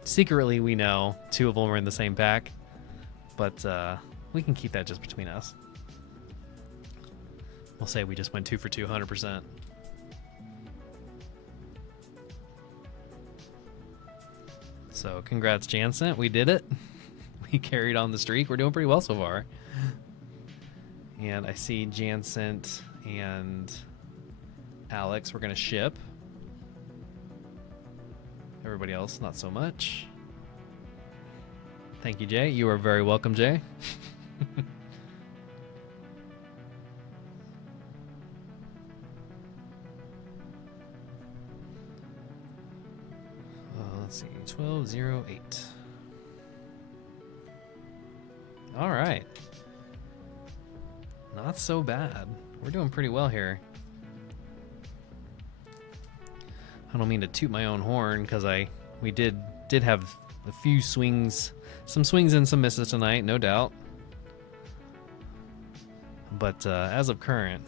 Secretly, we know 2 of them were in the same pack, but we can keep that just between us. We'll say we just went 2 for 2, 100%. So congrats, Jansen. We did it. We carried on the streak. We're doing pretty well so far. And I see Jansen and Alex we're going to ship. Everybody else, not so much. Thank you, Jay. You are very welcome, Jay. Let's see, 1208. All right. Not so bad. We're doing pretty well here. I don't mean to toot my own horn because we did have a few swings, some swings and some misses tonight, no doubt. But as of current,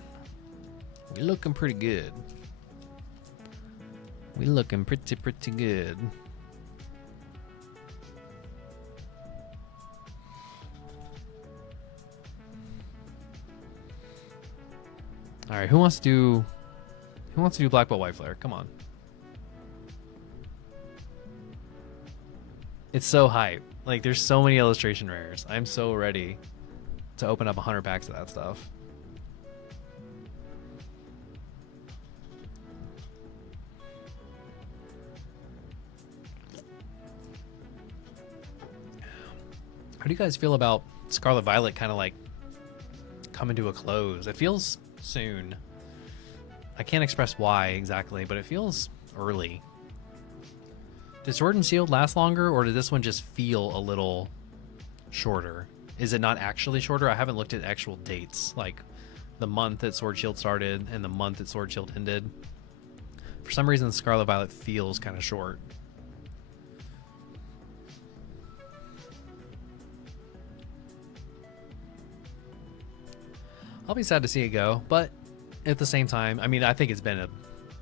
we're looking pretty good. We're looking pretty good. All right, who wants to do Black Belt White Flare? Come on. It's so hype. Like, there's so many illustration rares. I'm so ready to open up 100 packs of that stuff. How do you guys feel about Scarlet Violet kind of like coming to a close? It feels soon. I can't express why exactly, but it feels early. Did Sword and Shield last longer, or did this one just feel a little shorter? Is it not actually shorter? I haven't looked at actual dates, like the month that Sword Shield started and the month that Sword Shield ended. For some reason, Scarlet Violet feels kind of short. I'll be sad to see it go, but at the same time, I mean, I think it's been a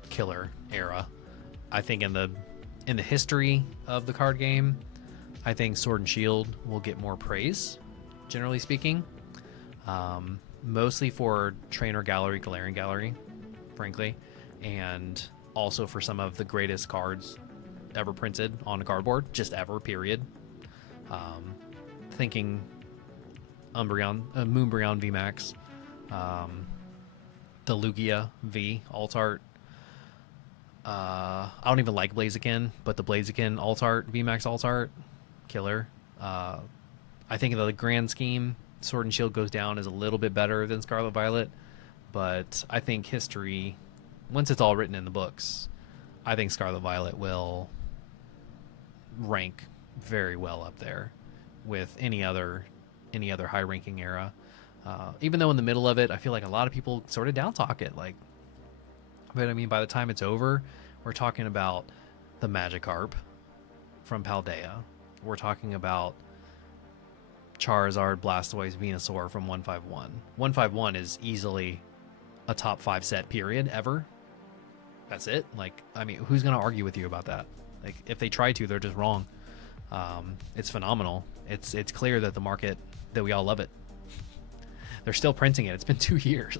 killer era. I think in the history of the card game, I think Sword and Shield will get more praise, generally speaking. Mostly for Trainer Gallery, Galarian Gallery, frankly, and also for some of the greatest cards ever printed on a cardboard, just ever, period. Thinking Umbreon, Moonbreon VMAX, the Lugia V alt art. I don't even like Blaziken, but the Blaziken alt art, VMAX alt art, killer. I think in the grand scheme, Sword and Shield goes down as a little bit better than Scarlet Violet, but I think history, once it's all written in the books, I think Scarlet Violet will rank very well up there with any other high ranking era. Even though in the middle of it, I feel like a lot of people sort of down talk it. Like, but I mean, by the time it's over, we're talking about the Magikarp from Paldea. We're talking about Charizard, Blastoise, Venusaur from 151. 151 is easily a top 5 set period ever. That's it. Like, I mean, who's going to argue with you about that? Like, if they try to, they're just wrong. It's phenomenal. It's clear that the market, that we all love it. They're still printing it. It's been 2 years.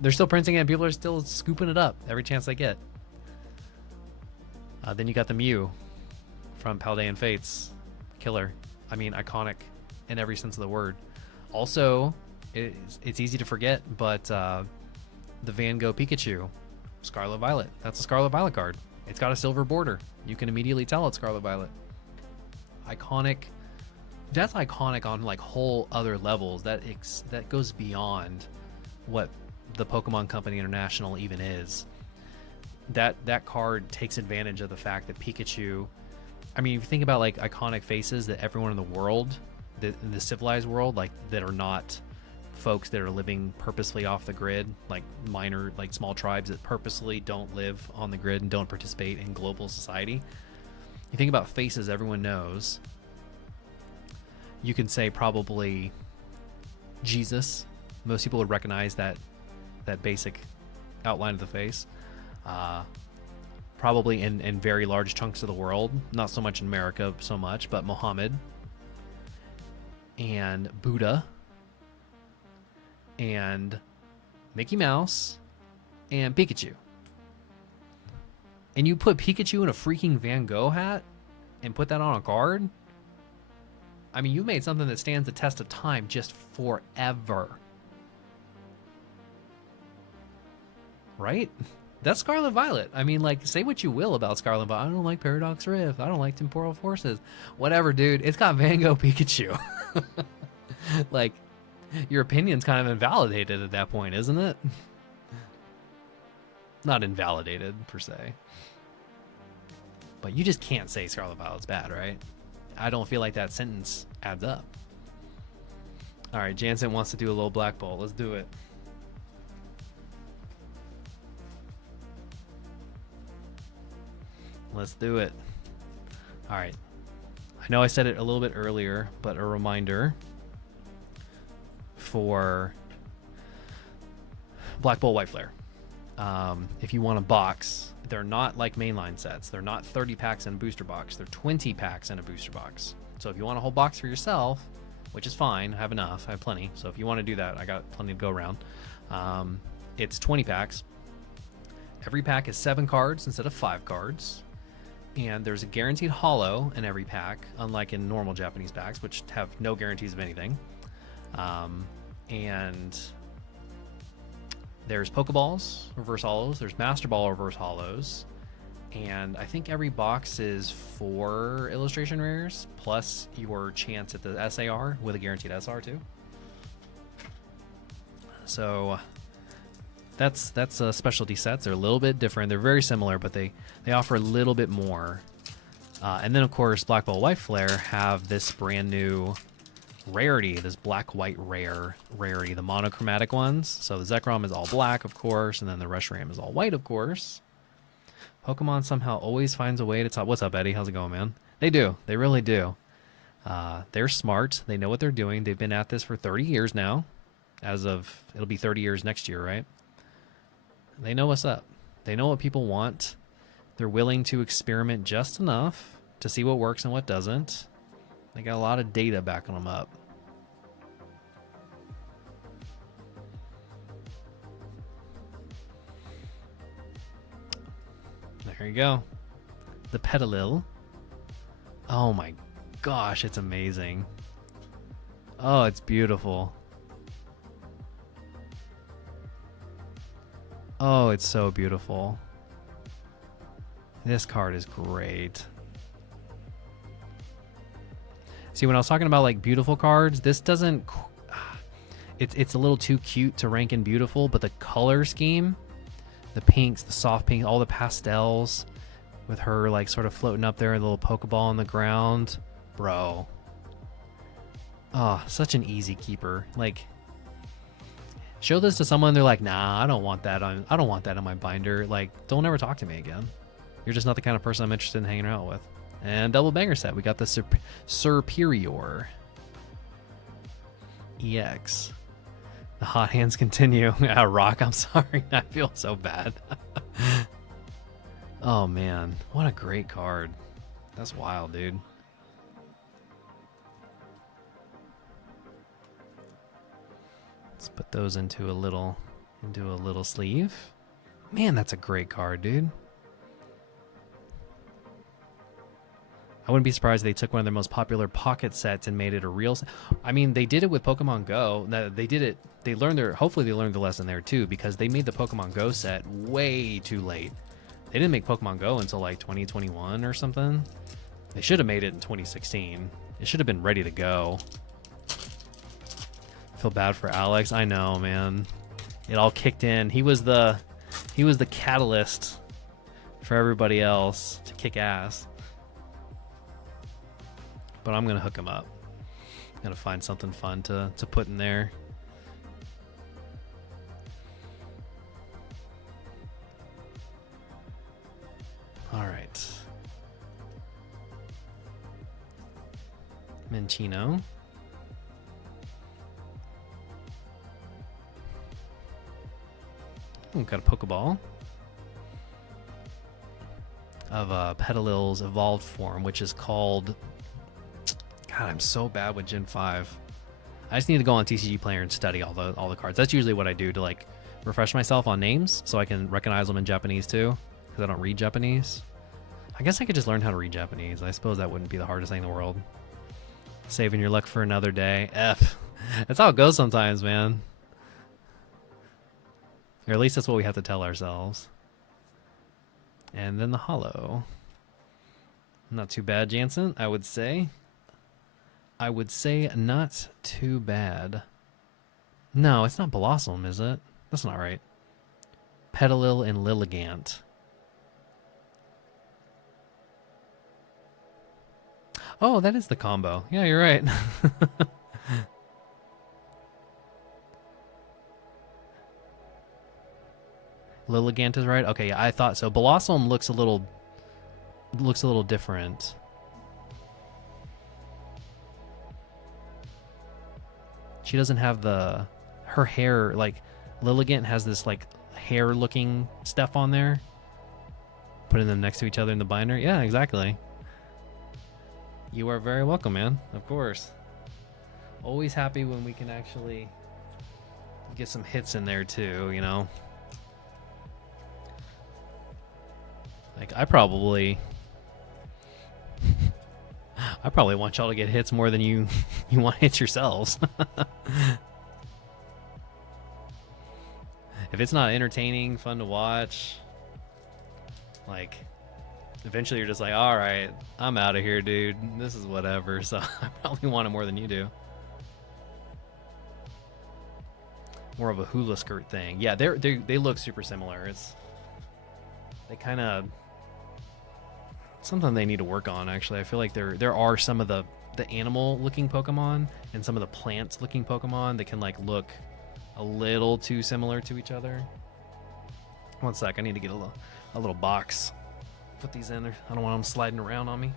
They're still printing it, and people are still scooping it up every chance they get. Then you got the Mew from Paldean Fates. Killer. I mean, iconic in every sense of the word. Also, it's easy to forget, but the Van Gogh Pikachu, Scarlet Violet. That's a Scarlet Violet card. It's got a silver border. You can immediately tell it's Scarlet Violet. Iconic. That's iconic on like whole other levels. That goes beyond what the Pokemon Company International even is. That card takes advantage of the fact that Pikachu, I mean, if you think about like iconic faces that everyone in the world, in the civilized world, like that are not folks that are living purposely off the grid, like minor, like small tribes that purposely don't live on the grid and don't participate in global society. You think about faces everyone knows. You can say probably Jesus. Most people would recognize that basic outline of the face. Probably in very large chunks of the world, not so much in America so much, but Muhammad and Buddha and Mickey Mouse and Pikachu. And you put Pikachu in a freaking Van Gogh hat and put that on a card? I mean, you made something that stands the test of time just forever. Right? That's Scarlet Violet. I mean, like, say what you will about Scarlet Violet. I don't like Paradox Rift. I don't like Temporal Forces. Whatever, dude. It's got Van Gogh Pikachu. Like, your opinion's kind of invalidated at that point, isn't it? Not invalidated, per se. But you just can't say Scarlet Violet's bad, right? I don't feel like that sentence adds up. All right, Jansen wants to do a little Black Ball. Let's do it. Let's do it. All right. I know I said it a little bit earlier, but a reminder for Black Bull White Flare. If you want a box, they're not like mainline sets. They're not 30 packs in a booster box. They're 20 packs in a booster box. So if you want a whole box for yourself, which is fine, I have enough, I have plenty. So if you want to do that, I got plenty to go around. It's 20 packs. Every pack is 7 cards instead of 5 cards. And there's a guaranteed holo in every pack, unlike in normal Japanese packs, which have no guarantees of anything. And there's Pokeballs, reverse holos. There's Master Ball, reverse holos. And I think every box is 4 illustration rares plus your chance at the SAR with a guaranteed SR too. So that's specialty sets. They're a little bit different. They're very similar, but they offer a little bit more. And then of course Black Ball White Flare have this brand new rarity, this black white rarity, the monochromatic ones. So the Zekrom is all black, of course, and then the Reshiram is all white, of course. Pokemon somehow always finds a way to top. What's up, Eddie? How's it going, man? They do. They really do. They're smart. They know what they're doing. They've been at this for 30 years now. As of, it'll be 30 years next year, right? They know what's up. They know what people want. They're willing to experiment just enough to see what works and what doesn't. They got a lot of data backing them up. There you go. The Petalil. Oh my gosh, it's amazing. Oh, it's beautiful. Oh, it's so beautiful. This card is great. See, when I was talking about like beautiful cards, this doesn't... It's a little too cute to rank in beautiful, but the color scheme, the pinks, the soft pink, all the pastels, with her like sort of floating up there, a little Pokeball on the ground. Bro. Oh, such an easy keeper. Like, show this to someone, they're like, nah, I don't want that on my binder. Like, don't ever talk to me again. You're just not the kind of person I'm interested in hanging out with. And double banger set, we got the Superior EX. The hot hands continue. Rock, I'm sorry. I feel so bad. Oh man, what a great card. That's wild, dude. Let's put those into a little sleeve. Man, that's a great card, dude. I wouldn't be surprised if they took one of their most popular pocket sets and made it a real set. I mean, they did it with Pokemon Go. They did it. They learned hopefully they learned the lesson there too, because they made the Pokemon Go set way too late. They didn't make Pokemon Go until like 2021 or something. They should have made it in 2016. It should have been ready to go. I feel bad for Alex. I know, man. It all kicked in. He was the catalyst for everybody else to kick ass. But I'm gonna hook him up. I'm gonna find something fun to put in there. All right. Minccino. We've got a Pokeball of Petalil's evolved form, which is called... God, I'm so bad with Gen 5. I just need to go on TCG Player and study all the cards. That's usually what I do to like refresh myself on names so I can recognize them in Japanese too, because I don't read Japanese. I guess I could just learn how to read Japanese. I suppose that wouldn't be the hardest thing in the world. Saving your luck for another day. F. That's how it goes sometimes, man. Or at least that's what we have to tell ourselves. And then the holo. Not too bad, Jansen, I would say. I would say not too bad. No, it's not Blossom, is it? That's not right. Petalil and Lilligant. Oh, that is the combo. Yeah, you're right. Lilligant is right? Okay, yeah, I thought so. Blossom looks a little different. She doesn't have her hair, like, Lilligant has this, like, hair-looking stuff on there. Putting them next to each other in the binder. Yeah, exactly. You are very welcome, man. Of course. Always happy when we can actually get some hits in there, too, you know? Like, I probably want y'all to get hits more than you want hits yourselves. If it's not entertaining, fun to watch, like, eventually you're just like, all right, I'm out of here, dude. This is whatever. So I probably want it more than you do. More of a hula skirt thing. Yeah, they look super similar. They kind of something they need to work on. Actually, I feel like there are some of the animal looking Pokemon and some of the plants looking Pokemon that can like look a little too similar to each other. One sec, I need to get a little box. Put these in there. I don't want them sliding around on me.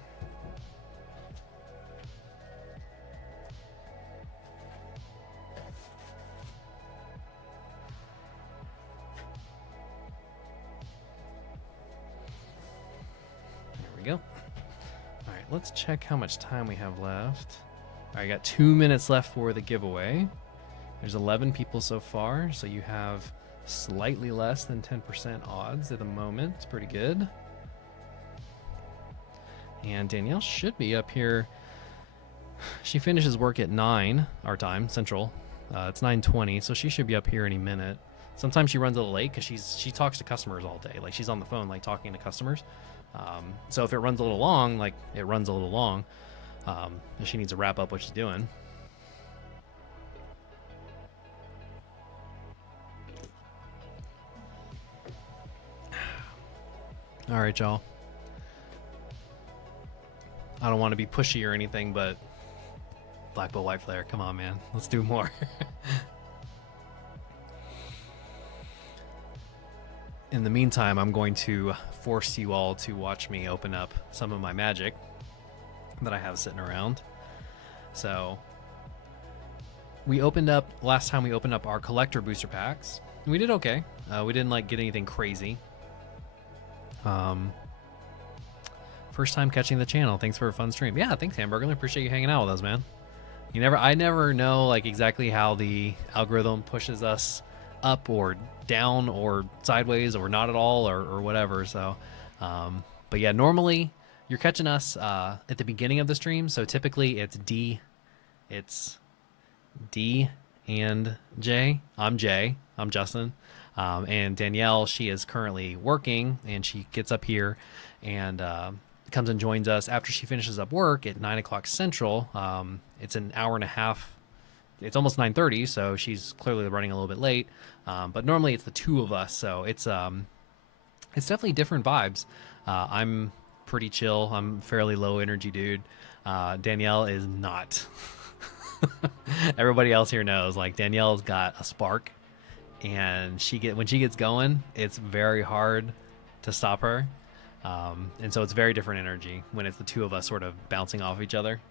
There we go. All right, let's check how much time we have left. All right, I got 2 minutes left for the giveaway. There's 11 people so far, so you have slightly less than 10% odds at the moment. It's pretty good. And Danielle should be up here. She finishes work at 9 our time, Central. It's 9:20, so she should be up here any minute. Sometimes she runs a little late because she talks to customers all day. Like she's on the phone, like talking to customers. So if it runs a little long, like it runs a little long, and she needs to wrap up what she's doing. All right, y'all. I don't want to be pushy or anything, but Black Bolt White Flare, come on, man. Let's do more. In the meantime, I'm going to force you all to watch me open up some of my magic that I have sitting around. So last time we opened up our collector booster packs. We did okay. We didn't like get anything crazy. First time catching the channel. Thanks for a fun stream. Yeah, thanks, Hamburger. I appreciate you hanging out with us, man. I never know like exactly how the algorithm pushes us up or down or sideways or not at all or whatever. So, but yeah, normally you're catching us at the beginning of the stream. So typically it's D and J. I'm Jay. I'm Justin. And Danielle, she is currently working, and she gets up here and comes and joins us after she finishes up work at 9 o'clock Central. It's an hour and a half. It's almost 9:30, so she's clearly running a little bit late. But normally it's the two of us, so it's definitely different vibes. I'm pretty chill. I'm fairly low energy dude. Danielle is not. Everybody else here knows, like, Danielle's got a spark, and when she gets going, it's very hard to stop her. And so it's very different energy when it's the two of us sort of bouncing off each other.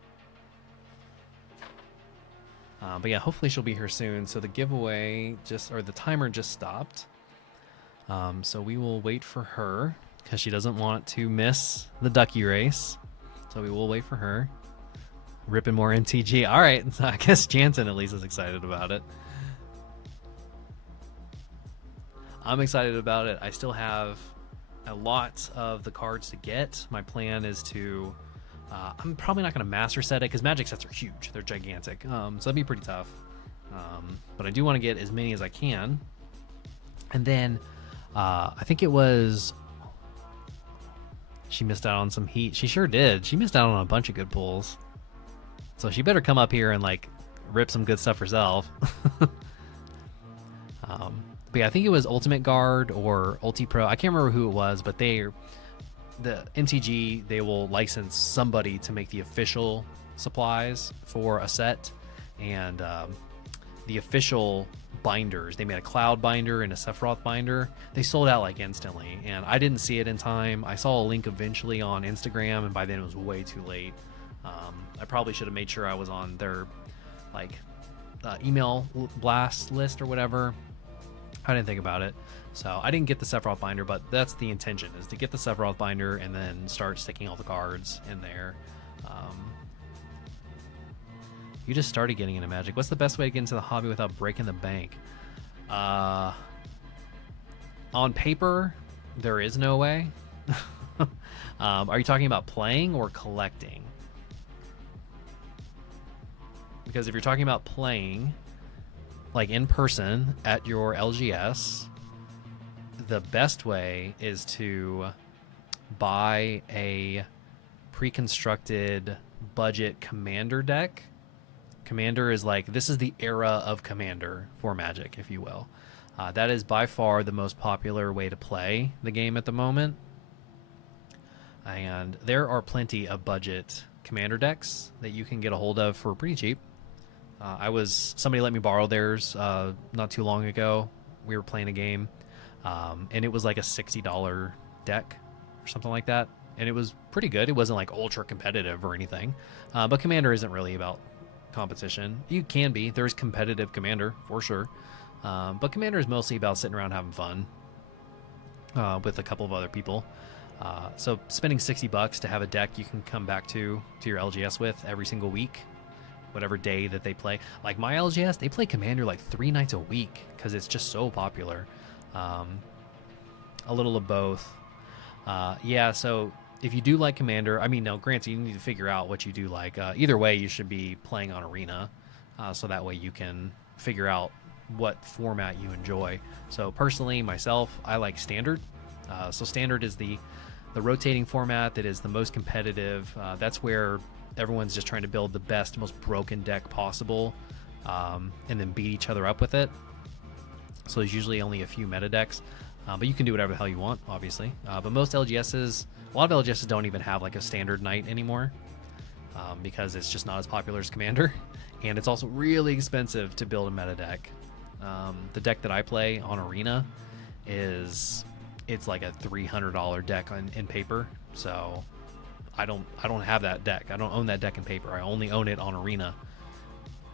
But yeah, hopefully she'll be here soon. So the giveaway the timer just stopped. So we will wait for her because she doesn't want to miss the ducky race. So we will wait for her. Ripping more MTG. All right. So I guess Jansen at least is excited about it. I'm excited about it. I still have a lot of the cards to get. My plan is to I'm probably not going to master set it because magic sets are huge. They're gigantic. So that'd be pretty tough. But I do want to get as many as I can. And then I think it was she missed out on some heat. She sure did. She missed out on a bunch of good pulls. So she better come up here and like rip some good stuff herself. But yeah, I think it was Ultimate Guard or Ulti Pro. I can't remember who it was, but the MTG, they will license somebody to make the official supplies for a set. And the official binders, they made a Cloud binder and a Sephiroth binder. They sold out like instantly, and I didn't see it in time. I saw a link eventually on Instagram, and by then it was way too late. I probably should have made sure I was on their like email blast list or whatever. I didn't think about it, so I didn't get the Sephiroth binder, but that's the intention, is to get the Sephiroth binder and then start sticking all the cards in there. You just started getting into Magic. What's the best way to get into the hobby without breaking the bank? On paper, there is no way. Are you talking about playing or collecting? Because if you're talking about playing, like in person at your LGS, the best way is to buy a pre-constructed budget commander deck. Commander is like, this is the era of commander for Magic, if you will. That is by far the most popular way to play the game at the moment. And there are plenty of budget commander decks that you can get a hold of for pretty cheap. Somebody let me borrow theirs not too long ago. We were playing a game, and it was like a $60 deck or something like that. And it was pretty good. It wasn't like ultra competitive or anything. But Commander isn't really about competition. You can be. There's competitive Commander for sure. But Commander is mostly about sitting around having fun with a couple of other people. So spending $60 to have a deck you can come back to your LGS with every single week, whatever day that they play. Like my LGS, they play Commander like 3 nights a week because it's just so popular. A little of both. Yeah, so if you do like Commander, I mean, no, granted, you need to figure out what you do like. Either way, you should be playing on Arena, so that way you can figure out what format you enjoy. So personally, myself, I like Standard. So Standard is the rotating format that is the most competitive. That's where everyone's just trying to build the best, most broken deck possible, and then beat each other up with it. So there's usually only a few meta decks, but you can do whatever the hell you want, obviously. But most LGSs, a lot of LGSs don't even have like a standard night anymore, because it's just not as popular as Commander, and it's also really expensive to build a meta deck. The deck that I play on Arena it's like a $300 deck in paper, so I don't have that deck. I don't own that deck in paper. I only own it on Arena.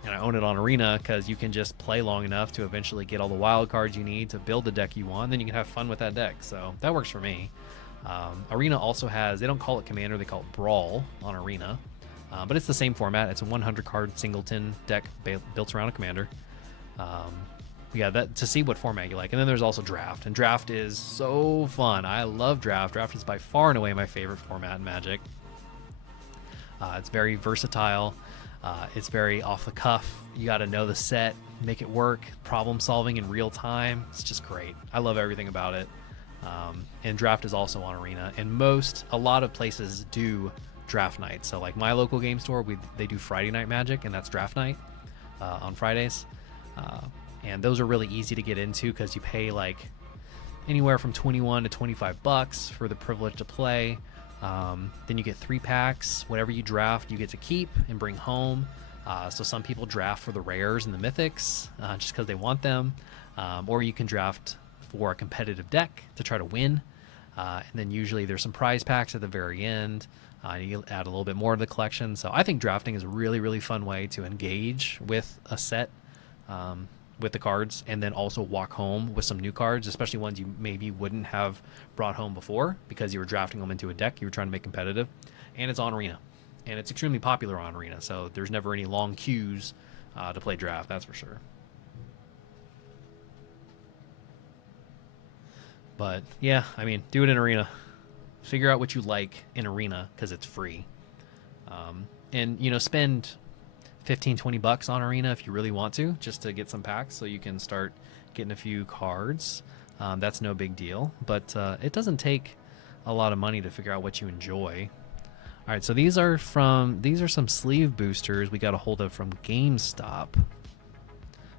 And I own it on Arena because you can just play long enough to eventually get all the wild cards you need to build the deck you want, and then you can have fun with that deck. So that works for me. Arena also has, they don't call it Commander, they call it Brawl on Arena. But it's the same format. It's a 100 card singleton deck built around a Commander. Yeah, that to see what format you like. And then there's also Draft, and Draft is so fun. I love Draft. Draft is by far and away my favorite format in Magic. It's very versatile. It's very off the cuff. You got to know the set, make it work, problem solving in real time. It's just great. I love everything about it. And Draft is also on Arena, and a lot of places do Draft night. So like my local game store, they do Friday Night Magic, and that's Draft night on Fridays. And those are really easy to get into because you pay like anywhere from $21 to $25 for the privilege to play. Then you get 3 packs. Whatever you draft, you get to keep and bring home. So some people draft for the rares and the mythics just because they want them. Or you can draft for a competitive deck to try to win. And then usually there's some prize packs at the very end. You add a little bit more to the collection. So I think drafting is a really, really fun way to engage with a set. With the cards, and then also walk home with some new cards, especially ones you maybe wouldn't have brought home before because you were drafting them into a deck you were trying to make competitive. And it's on Arena, and it's extremely popular on Arena, so there's never any long queues to play Draft, that's for sure. But yeah, I mean, do it in Arena. Figure out what you like in Arena because it's free. And spend $15-20 on Arena if you really want to, just to get some packs so you can start getting a few cards. That's no big deal, but it doesn't take a lot of money to figure out what you enjoy. All right, so these are some sleeve boosters we got a hold of from GameStop.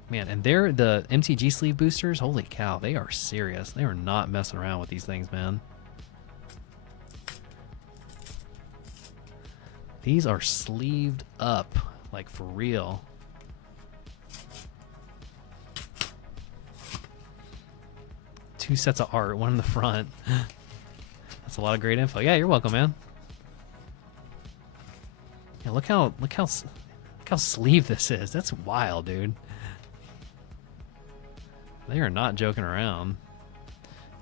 Man, and they're the MTG sleeve boosters. Holy cow, they are serious. They are not messing around with these things, man. These are sleeved up. Like, for real. Two sets of art, one in the front. That's a lot of great info. Yeah, you're welcome, man. Yeah, look how sleeve this is. That's wild, dude. They are not joking around.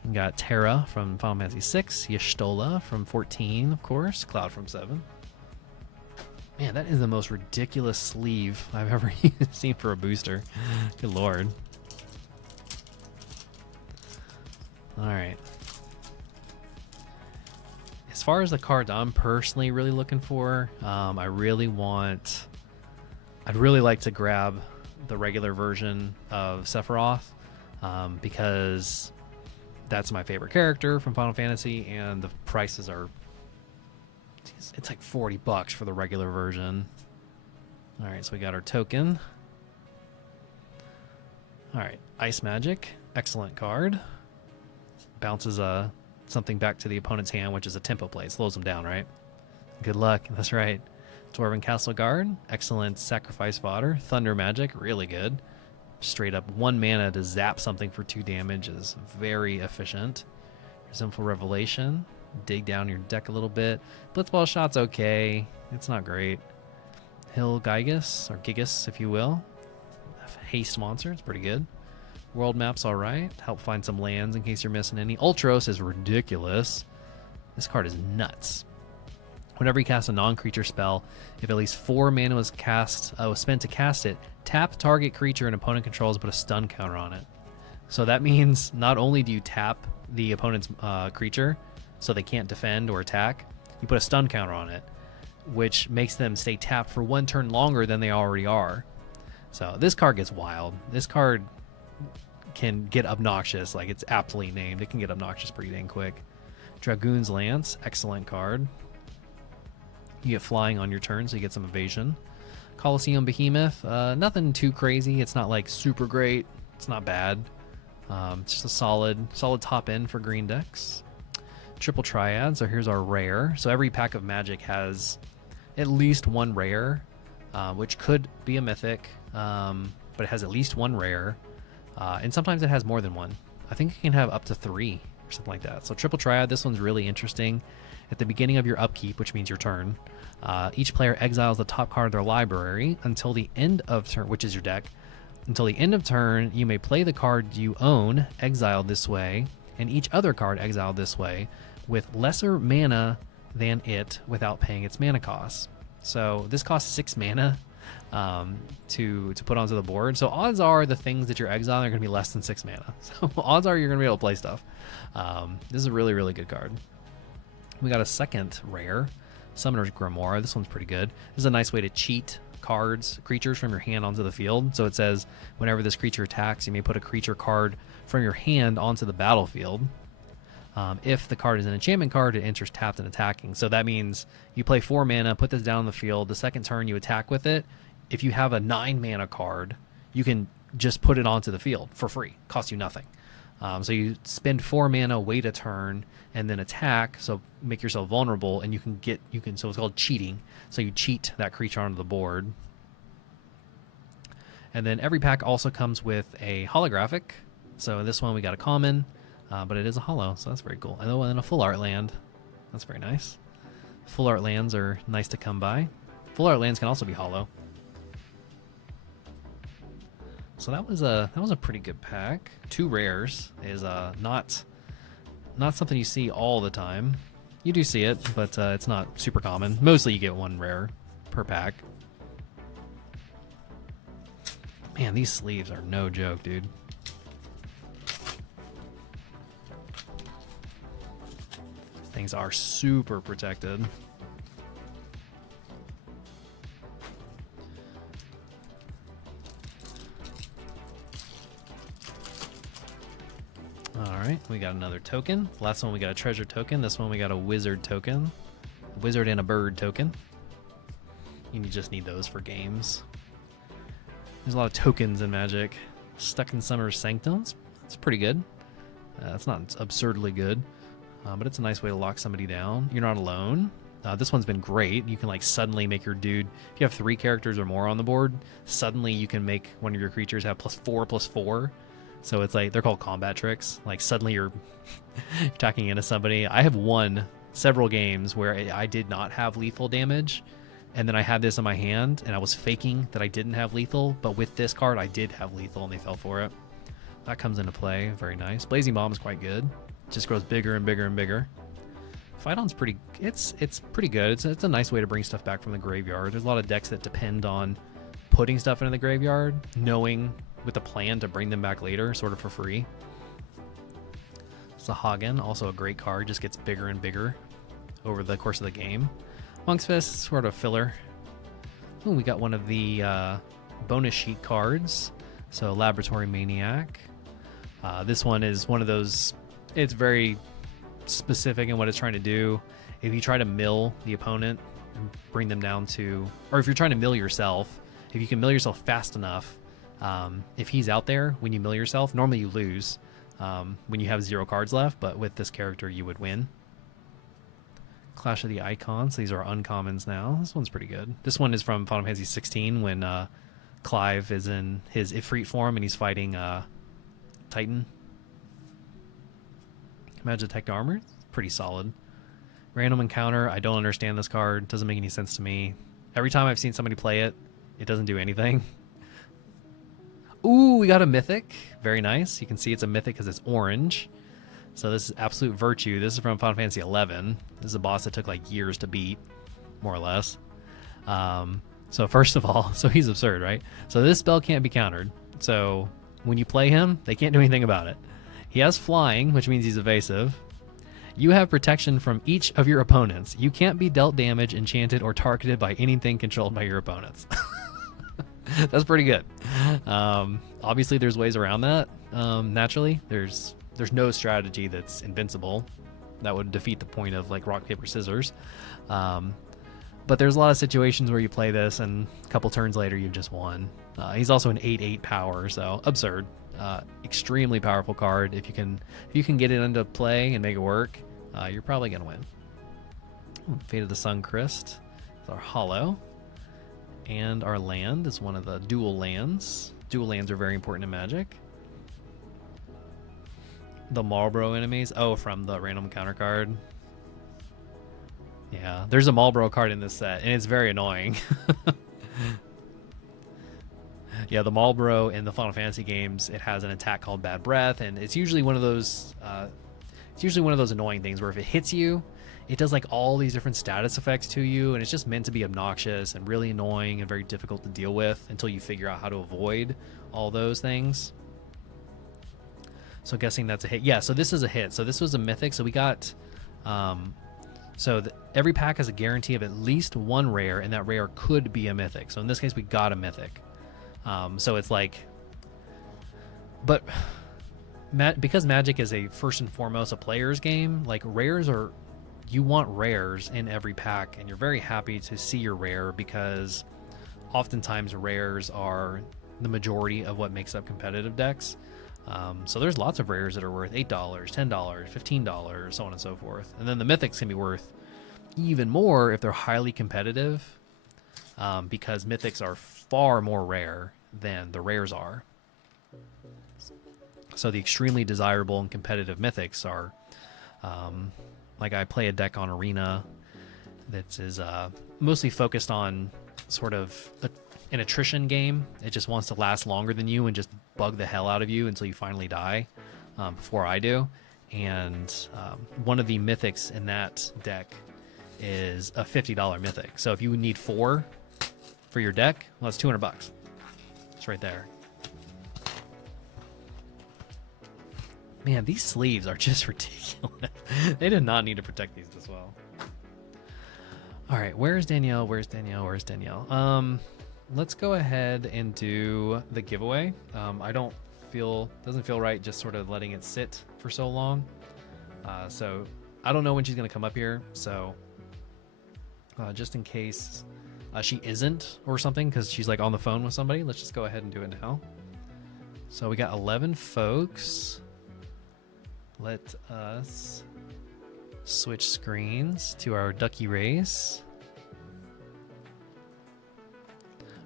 You got Terra from Final Fantasy VI, Y'shtola from 14, of course, Cloud from 7. Man, that is the most ridiculous sleeve I've ever seen for a booster. Good lord. Alright. As far as the cards I'm personally really looking for, I'd really like to grab the regular version of Sephiroth, because that's my favorite character from Final Fantasy, and the prices are, it's like $40 for the regular version. All right, so we got our token. All right, Ice Magic, excellent card. Bounces something back to the opponent's hand, which is a tempo play. It slows them down, right? Good luck. That's right. Dwarven Castle Guard, excellent sacrifice fodder. Thunder Magic, really good. Straight up 1 mana to zap something for 2 damage is very efficient. Resentful Revelation, dig down your deck a little bit. Blitzball Shot's okay. It's not great. Hill Gigas, or Gigas if you will. Haste Monster, it's pretty good. World Map's alright. Help find some lands in case you're missing any. Ultros is ridiculous. This card is nuts. Whenever you cast a non-creature spell, if at least 4 mana was spent to cast it, tap target creature an opponent controls and put a stun counter on it. So that means not only do you tap the opponent's creature so they can't defend or attack, you put a stun counter on it, which makes them stay tapped for 1 turn longer than they already are. So this card gets wild. This card can get obnoxious, like it's aptly named. It can get obnoxious pretty dang quick. Dragoon's Lance, excellent card. You get flying on your turn, so you get some evasion. Colosseum Behemoth, nothing too crazy. It's not like super great. It's not bad. It's just a solid top end for green decks. Triple Triad, so here's our rare. So every pack of Magic has at least 1 rare, which could be a mythic, but it has at least 1 rare. And sometimes it has more than 1. I think it can have up to 3 or something like that. So Triple Triad, this one's really interesting. At the beginning of your upkeep, which means your turn, each player exiles the top card of their library until the end of turn, which is your deck. Until the end of turn, you may play the card you own, exiled this way, and each other card exiled this way, with lesser mana than it without paying its mana cost. So this costs 6 mana to put onto the board. So odds are the things that you're exiling are going to be less than 6 mana. So odds are you're going to be able to play stuff. This is a really, really good card. We got a second rare, Summoner's Grimoire. This one's pretty good. This is a nice way to cheat creatures from your hand onto the field. So it says, whenever this creature attacks, you may put a creature card from your hand onto the battlefield. If the card is an enchantment card, it enters tapped and attacking. So that means you play 4 mana, put this down on the field. The second turn, you attack with it. If you have a 9 mana card, you can just put it onto the field for free. Costs you nothing. So you spend 4 mana, wait a turn, and then attack. So make yourself vulnerable, and so it's called cheating. So you cheat that creature onto the board. And then every pack also comes with a holographic. So this one we got a common, but it is a holo, so that's very cool. And then a full art land. That's very nice. Full art lands are nice to come by. Full art lands can also be holo. So that was a pretty good pack. 2 rares is not something you see all the time. You do see it, but it's not super common. Mostly you get 1 rare per pack. Man, these sleeves are no joke, dude. Things are super protected. Alright, we got another token. Last one we got a treasure token. This one we got a wizard token. A wizard and a bird token. You just need those for games. There's a lot of tokens in Magic. Stuck in Summer's Sanctums. It's pretty good. It's not absurdly good, but it's a nice way to lock somebody down. You're not alone. This one's been great. You can like suddenly make your dude, if you have 3 characters or more on the board, suddenly you can make one of your creatures have +4/+4. So it's like, they're called combat tricks. Like suddenly you're attacking into somebody. I have won several games where I did not have lethal damage, and then I had this in my hand and I was faking that I didn't have lethal, but with this card I did have lethal and they fell for it. That comes into play. Very nice. Blazing Bomb is quite good. It just grows bigger and bigger and bigger. Phyton's pretty, it's pretty good. It's a nice way to bring stuff back from the graveyard. There's a lot of decks that depend on putting stuff into the graveyard, knowing with a plan to bring them back later, sort of for free. Sahagin, also a great card, just gets bigger and bigger over the course of the game. Monk's Fist, sort of filler. Ooh, we got one of the bonus sheet cards. So Laboratory Maniac. This one is one of those, it's very specific in what it's trying to do. If you try to mill the opponent and bring them down to, or if you're trying to mill yourself, if you can mill yourself fast enough, if he's out there when you mill yourself, normally you lose when you have 0 cards left, but with this character you would win. Clash of the Icons. These are uncommons now. This one's pretty good. This one is from Final Fantasy 16 when Clive is in his Ifrit form and he's fighting Titan. Magitech armor. Pretty solid. Random encounter. I don't understand this card. Doesn't make any sense to me. Every time I've seen somebody play it, it doesn't do anything. Ooh, we got a mythic. Very nice. You can see it's a mythic because it's orange. So this is Absolute Virtue. This is from Final Fantasy 11. This is a boss that took like years to beat, more or less. So first of all, so he's absurd, right? So this spell can't be countered. So when you play him, they can't do anything about it. He has flying, which means he's evasive. You have protection from each of your opponents. You can't be dealt damage, enchanted, or targeted by anything controlled by your opponents. That's pretty good. Obviously, there's ways around that. Naturally, there's no strategy that's invincible. That would defeat the point of like rock, paper, scissors. But there's a lot of situations where you play this and a couple turns later you've just won. He's also an 8/8 power, so absurd. Extremely powerful card. If you can get it into play and make it work, you're probably gonna win. Fate of the Sun Crest is our hollow. And our land is one of the dual lands. Dual lands are very important in Magic. The Marlboro enemies. Oh, from the random encounter card. Yeah, there's a Marlboro card in this set, and it's very annoying. Yeah, the Marlboro in the Final Fantasy games, it has an attack called Bad Breath, and it's usually one of those. It's usually one of those annoying things where if it hits you, it does like all these different status effects to you, and it's just meant to be obnoxious and really annoying and very difficult to deal with until you figure out how to avoid all those things. So guessing that's a hit. Yeah, so this is a hit. So this was a mythic. So we got, every pack has a guarantee of at least one rare, and that rare could be a mythic. So in this case, we got a mythic. So it's like, but because Magic is a first and foremost a player's game, like rares are, you want rares in every pack, and you're very happy to see your rare because oftentimes rares are the majority of what makes up competitive decks. So there's lots of rares that are worth $8, $10, $15, so on and so forth. And then the mythics can be worth even more if they're highly competitive, because mythics are far more rare than the rares are. So the extremely desirable and competitive mythics are, like I play a deck on Arena that is mostly focused on sort of an attrition game. It just wants to last longer than you and just bug the hell out of you until you finally die, before I do. And one of the mythics in that deck is a $50 mythic. So if you need 4 for your deck, well, that's $200. It's right there. Man, these sleeves are just ridiculous. They did not need to protect these this well. All right, where's Danielle? Where's Danielle? Where's Danielle? Let's go ahead and do the giveaway. Doesn't feel right just sort of letting it sit for so long. So I don't know when she's gonna come up here. So just in case she isn't or something, because she's like on the phone with somebody, let's just go ahead and do it now. So we got 11 folks. Let us switch screens to our ducky race.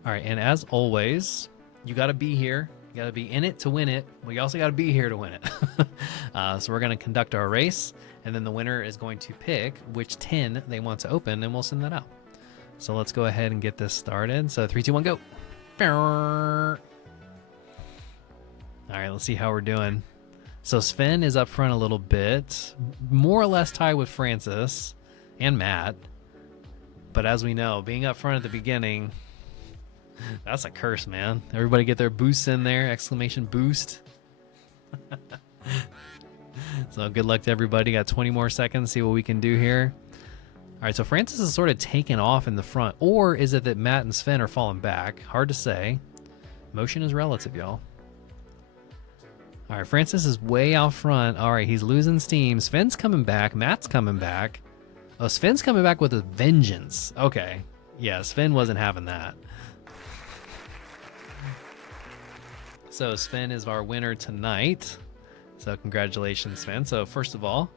All right, and as always, you got to be here. You got to be in it to win it, but you also got to be here to win it. So we're going to conduct our race, and then the winner is going to pick which tin they want to open, and we'll send that out. So let's go ahead and get this started. So 3, 2, 1, go. All right, let's see how we're doing. So Sven is up front a little bit, more or less tied with Francis and Matt. But as we know, being up front at the beginning, that's a curse, man. Everybody get their boosts in there, exclamation boost. So good luck to everybody. Got 20 more seconds, see what we can do here. All right, so Francis is sort of taken off in the front. Or is it that Matt and Sven are falling back? Hard to say. Motion is relative, y'all. All right, Francis is way out front. All right, he's losing steam. Sven's coming back. Matt's coming back. Oh, Sven's coming back with a vengeance. Okay. Yeah, Sven wasn't having that. So Sven is our winner tonight. So congratulations, Sven. So first of all,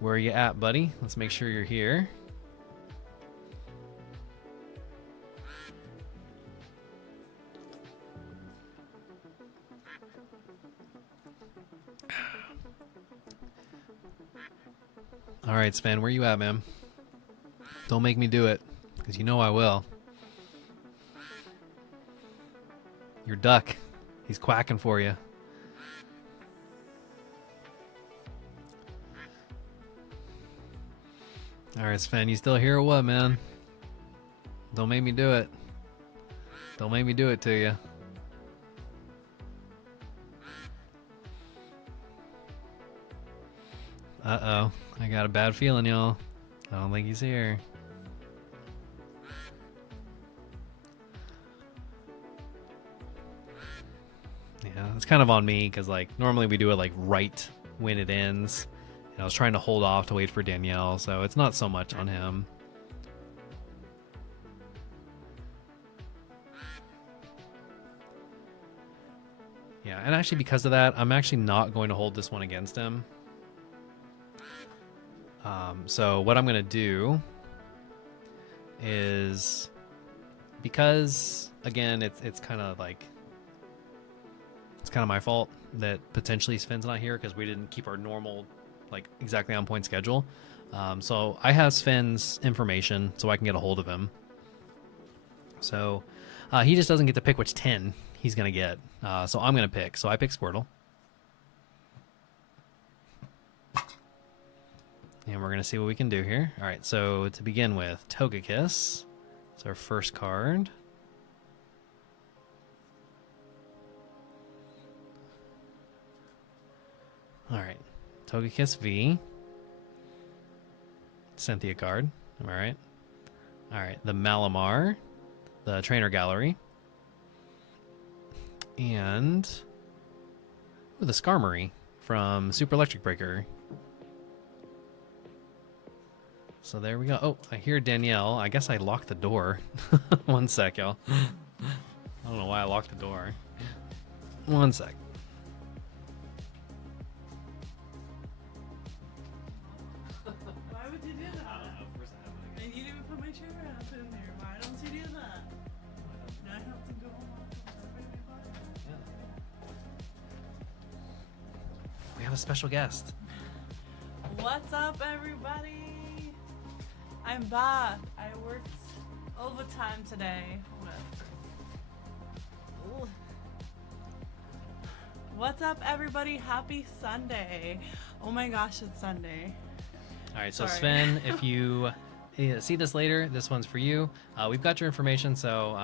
where are you at, buddy? Let's make sure you're here. All right, Sven, where you at, man? Don't make me do it, because you know I will. Your duck. He's quacking for you. All right, Sven, you still here or what, man? Don't make me do it. Don't make me do it to you. Uh-oh. I got a bad feeling, y'all. I don't think he's here. Yeah, it's kind of on me, because, like, normally we do it, like, right when it ends. And I was trying to hold off to wait for Danielle, so it's not so much on him. Yeah, and actually because of that, I'm actually not going to hold this one against him. So what I'm going to do is, because, again, it's kind of like, it's kind of my fault that potentially Sven's not here because we didn't keep our normal, like, exactly on point schedule. So I have Sven's information so I can get a hold of him. So he just doesn't get to pick which 10 he's going to get. So I'm going to pick. So I pick Squirtle. And we're going to see what we can do here. All right, so to begin with, Togekiss. It's our first card. All right, Togekiss V. Cynthia card. Am I right? All right, the Malamar, the Trainer Gallery. And the Skarmory from Super Electric Breaker. So there we go. Oh, I hear Danielle. I guess I locked the door. One sec, y'all. I don't know why I locked the door. One sec. Why would you do that? I don't know. First I have it again. And you didn't even put my chair up in there. Why don't you do that? Now I have to go home. Yeah. We have a special guest. What's up, everybody? I'm back. I worked overtime today. Ooh. What's up, everybody? Happy Sunday. Oh my gosh, it's Sunday. All right, so Sorry. Sven, if you see this later, this one's for you. We've got your information, so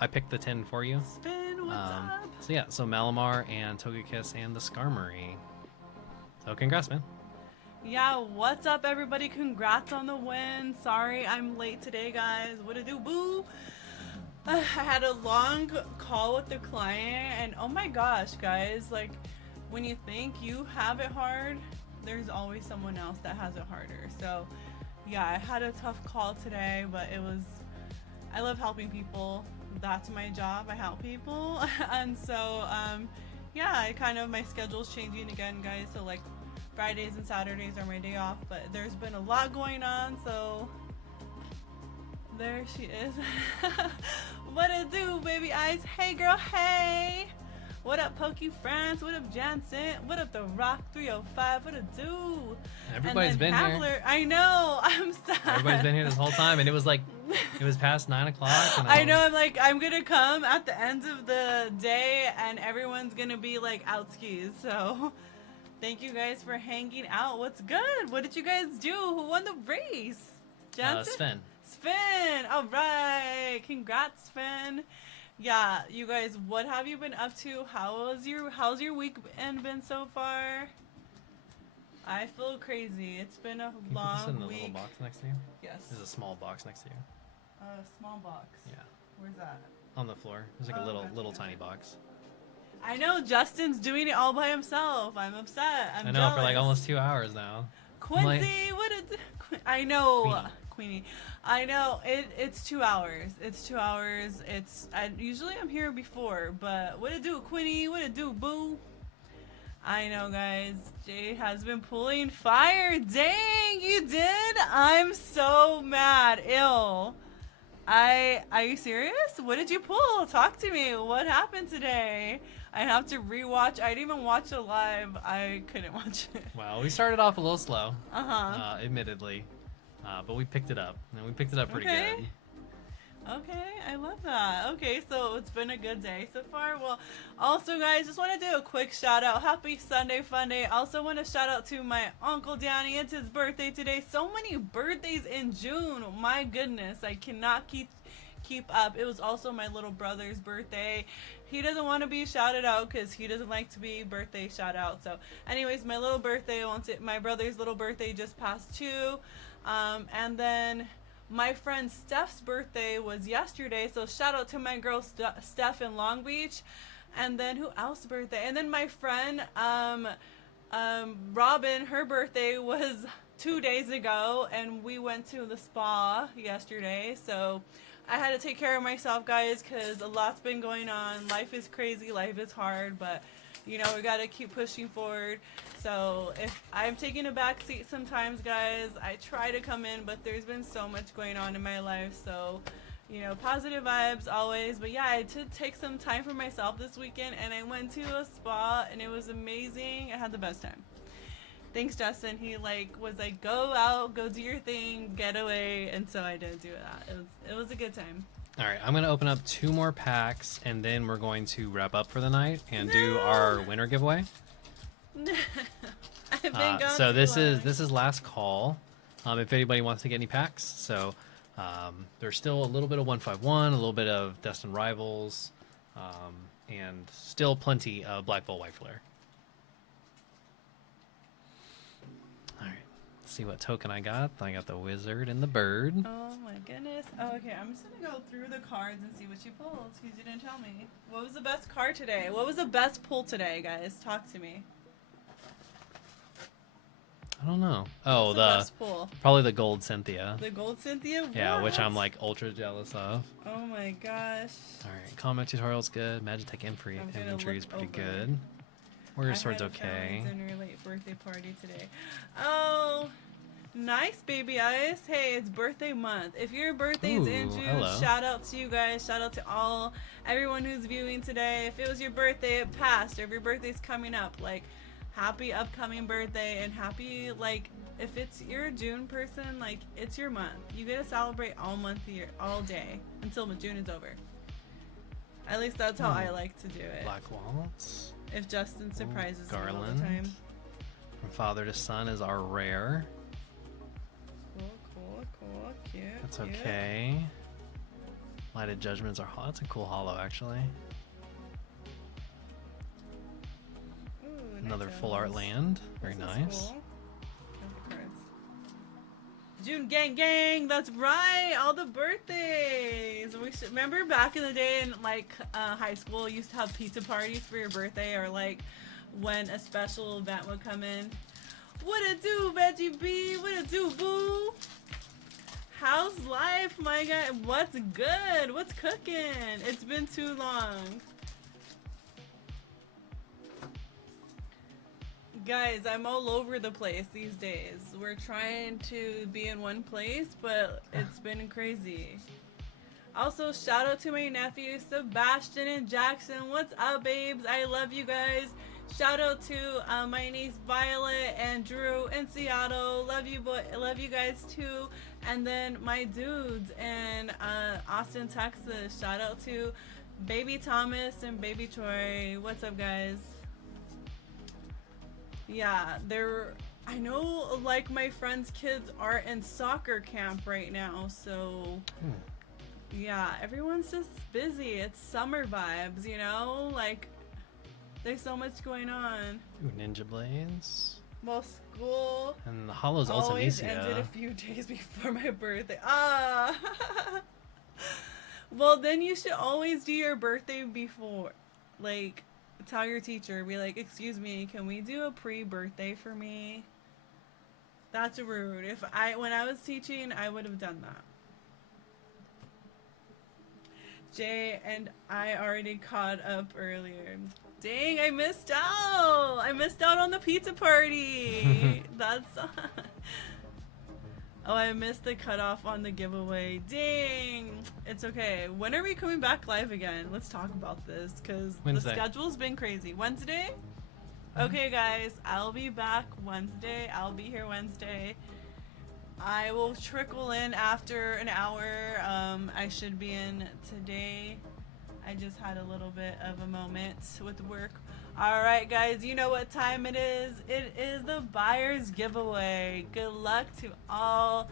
I picked the 10 for you. Spin, what's up? So yeah, so Malamar and Togekiss and the Skarmory. So congrats, man. Yeah, what's up, everybody? Congrats on the win. Sorry I'm late today, guys. What to do, boo? I had a long call with the client, and oh my gosh, guys, like, when you think you have it hard, there's always someone else that has it harder. So yeah, I had a tough call today, but I love helping people. That's my job. I help people. And so yeah, my schedule's changing again, guys. So like Fridays and Saturdays are my day off, but there's been a lot going on, so there she is. What it do, baby eyes? Hey girl, hey! What up, Pokey France? What up, Jansen? What up, The Rock 305? What it do? Everybody's been here. I know, I'm sad. Everybody's been here this whole time, and it was past 9 o'clock. And I know, I'm like, I'm gonna come at the end of the day, and everyone's gonna be like out skis, so thank you guys for hanging out. What's good? What did you guys do? Who won the race? Jansen? Sven. Sven! Alright! Congrats, Sven! Yeah, you guys, what have you been up to? How's your week been so far? I feel crazy. It's been a Can you put this long in the week. little box next to you? Yes. There's a small box next to you. A small box. Yeah. Where's that? On the floor. There's like a Oh, little gotcha, little gotcha. tiny box. I know Justin's doing it all by himself. I'm upset. I'm I know, jealous. for like almost 2 hours now. Quincy, I know, Queenie. Queenie. I know it's 2 hours. It's 2 hours. Usually I'm here before, but what it do, Queenie? What it do, boo? I know, guys. Jade has been pulling fire. Dang, you did? I'm so mad. Ill. Are you serious? What did you pull? Talk to me. What happened today? I have to rewatch. I didn't even watch it live. I couldn't watch it. Well, we started off a little slow, Admittedly. but we picked it up, and we picked it up pretty good. Okay, I love that. Okay, so it's been a good day so far. Well, also, guys, just want to do a quick shout out. Happy Sunday Fun Day. Also want to shout out to my Uncle Danny. It's his birthday today. So many birthdays in June. My goodness, I cannot keep up. It was also my little brother's birthday. He doesn't want to be shouted out because he doesn't like to be birthday shout out. So anyways, my little birthday, my brother's little birthday just passed too. And then my friend Steph's birthday was yesterday, so shout out to my girl Steph in Long Beach. And then who else's birthday? And then my friend Robin, her birthday was 2 days ago, and we went to the spa yesterday. So I had to take care of myself, guys, because a lot's been going on. Life is crazy, life is hard, but you know, we gotta keep pushing forward. So if I'm taking a back seat sometimes, guys, I try to come in, but there's been so much going on in my life. So, you know, positive vibes always. But yeah, I did take some time for myself this weekend, and I went to a spa, and it was amazing. I had the best time. Thanks, Justin. He was like, go out, go do your thing, get away, and so I did do that. It was a good time. All right, I'm going to open up 2 more packs, and then we're going to wrap up for the night and do our winner giveaway. I've been gone so this too long. is last call. If anybody wants to get any packs, so there's still a little bit of 151, a little bit of Destined Rivals, and still plenty of Black Bolt White Flare. All right, let's see what token I got. I got the Wizard and the Bird. Oh my goodness. Oh, okay, I'm just gonna go through the cards and see what you pulled because you didn't tell me. What was the best card today? What was the best pull today, guys? Talk to me. I don't know. Oh, What's the best pull? Probably the Gold Cynthia. The Gold Cynthia? What? Yeah, which I'm like ultra jealous of. Oh my gosh. All right, Combat Tutorial's good. Magitech Infantry is pretty good. Warrior Sword's okay. Dinner late birthday party today. Oh, nice, baby ice. Hey, it's birthday month. If your birthday's in June, hello. Shout out to you guys. Shout out to everyone who's viewing today. If it was your birthday, it passed. Or if your birthday's coming up, like, happy upcoming birthday and happy, like, if you're a June person, like, it's your month. You get to celebrate all month, all day until June is over. At least that's how I like to do it. Black Waltz. If Justin surprises me all Garland. the time. From Father to Son is our rare. Cool. Cute. That's cute. okay. Lighted Judgments are that's a cool holo actually. Ooh, Another nice full art ones. land. Very This is nice. cool. June gang, that's right, all the birthdays. We should remember back in the day in like high school, you used to have pizza parties for your birthday, or like when a special event would come in. What it do, Veggie B? What it do, boo? How's life, my guy? What's good? What's cooking? It's been too long. Guys, I'm all over the place these days. We're trying to be in one place, but it's been crazy. Also, shout out to my nephews, Sebastian and Jackson. What's up, babes? I love you guys. Shout out to my niece Violet and Drew in Seattle. Love you, love you guys too. And then my dudes in Austin, Texas. Shout out to Baby Thomas and Baby Troy. What's up, guys? Yeah, I know, like, my friends' kids are in soccer camp right now, so yeah, everyone's just busy. It's summer vibes, you know? Like, there's so much going on. Ooh, Ninja Blades. Well, school And the Hollow's always Ultimecia. ended a few days before my birthday. Ah! Well, then you should always do your birthday before. Like, tell your teacher, be like, excuse me, can we do a pre-birthday for me? That's rude. When I was teaching, I would have done that. Jay and I already caught up earlier. Dang, I missed out. I missed out on the pizza party. That's... Oh, I missed the cutoff on the giveaway. Dang. It's okay. When are we coming back live again? Let's talk about this, because the schedule's been crazy. Wednesday? Okay, guys. I'll be back Wednesday. I'll be here Wednesday. I will trickle in after an hour. I should be in today. I just had a little bit of a moment with work. Alright guys, you know what time it is. It is the buyer's giveaway. Good luck to all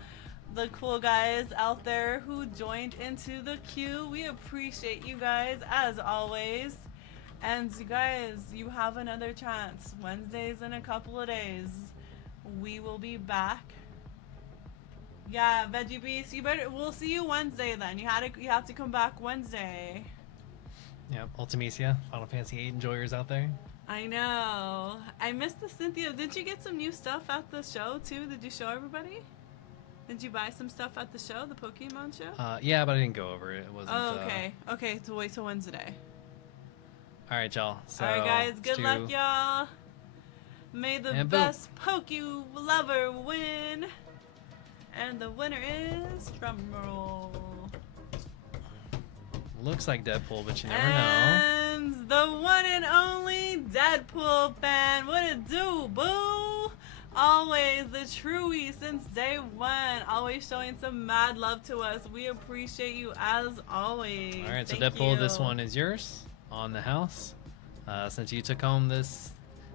the cool guys out there who joined into the queue. We appreciate you guys as always. And you guys, you have another chance. Wednesdays in a couple of days. We will be back. Yeah, Veggie Beast, we'll see you Wednesday then. You have to come back Wednesday. Yep, Ultimecia, Final Fantasy VIII enjoyers out there. I know. I missed the Cynthia. Did you get some new stuff at the show too? Did you show everybody? Did you buy some stuff at the show, the Pokemon show? Yeah, but I didn't go over it. It wasn't. Oh, okay. Okay, so wait till Wednesday. All right, y'all. So, all right, guys. Good luck, y'all. May the best Poke lover win. And the winner is drumroll. Looks like Deadpool, but you never know. And the one and only Deadpool fan. What it do, boo? Always the truey since day one. Always showing some mad love to us. We appreciate you as always. All right, so Deadpool, this one is yours on the house. Since you took home this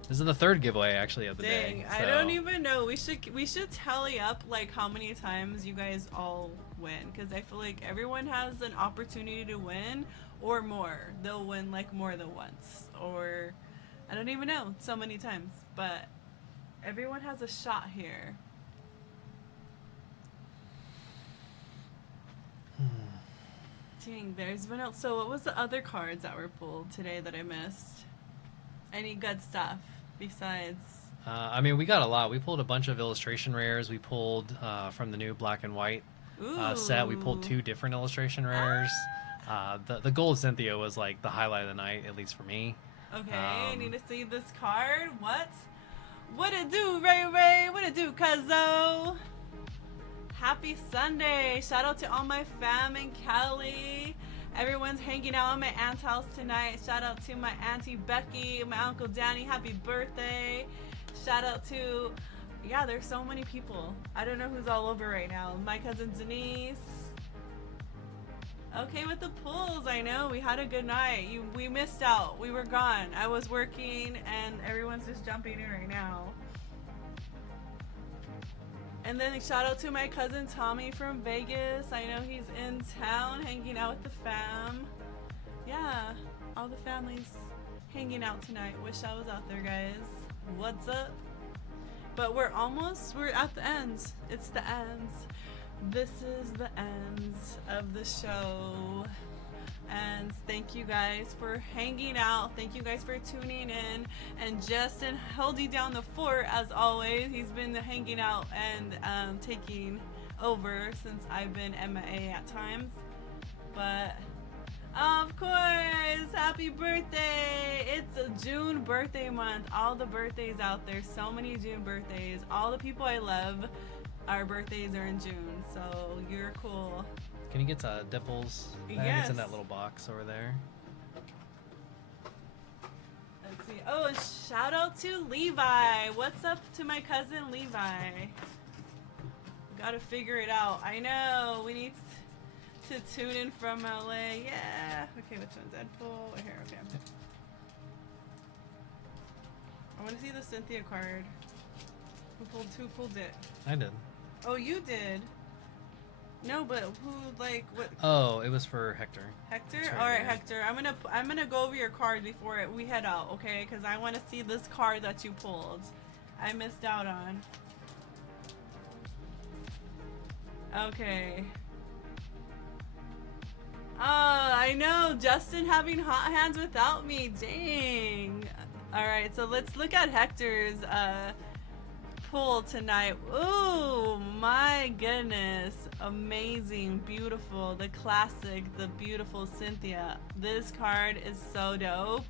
is the third giveaway actually of the day. So. I don't even know. We should tally up like how many times you guys all win, because I feel like everyone has an opportunity to win or more. They'll win like more than once, or I don't even know, so many times, but everyone has a shot here. Dang, there's been else. So what was the other cards that were pulled today that I missed? Any good stuff besides? I mean, we got a lot. We pulled a bunch of illustration rares. We pulled from the new black and white set. We pulled 2 different illustration rares. The gold Cynthia was like the highlight of the night, at least for me. Okay, I need to see this card. What it do, Ray? What it do, Cuzzo? Happy Sunday. Shout out to all my fam in Cali. Everyone's hanging out at my aunt's house tonight. Shout out to my auntie Becky, my uncle Danny. Happy birthday. Shout out to, yeah, there's so many people. I don't know who's all over right now. My cousin Denise. Okay, with the pulls, I know. We had a good night. We missed out. We were gone. I was working and everyone's just jumping in right now. And then shout out to my cousin Tommy from Vegas. I know he's in town hanging out with the fam. Yeah, all the families hanging out tonight. Wish I was out there, guys. What's up? But we're at the end. It's the end. This is the end of the show. And thank you guys for hanging out. Thank you guys for tuning in. And Justin holding down the fort as always. He's been hanging out and taking over since I've been MIA at times. But of course, happy birthday! It's a June birthday month. All the birthdays out there, so many June birthdays. All the people I love, our birthdays are in June. So you're cool. Can you get to Deadpool's bag? Yes. It's in that little box over there. Let's see. Oh, and shout out to Levi. What's up to my cousin Levi? Gotta figure it out. I know. We need to tune in from LA. Yeah. Okay, which one's Deadpool? Right here. Okay. I want to see the Cynthia card. Who pulled it? I did. Oh, you did. No, but who, like, what? Oh, it was for Hector. Hector? Right, all right, yeah. Hector. I'm gonna go over your card before we head out, okay? Because I want to see this card that you pulled. I missed out on. Okay. I know. Justin having hot hands without me. Dang. Alright, so let's look at Hector's pull tonight. Ooh, my goodness. Amazing. Beautiful. The classic. The beautiful Cynthia. This card is so dope.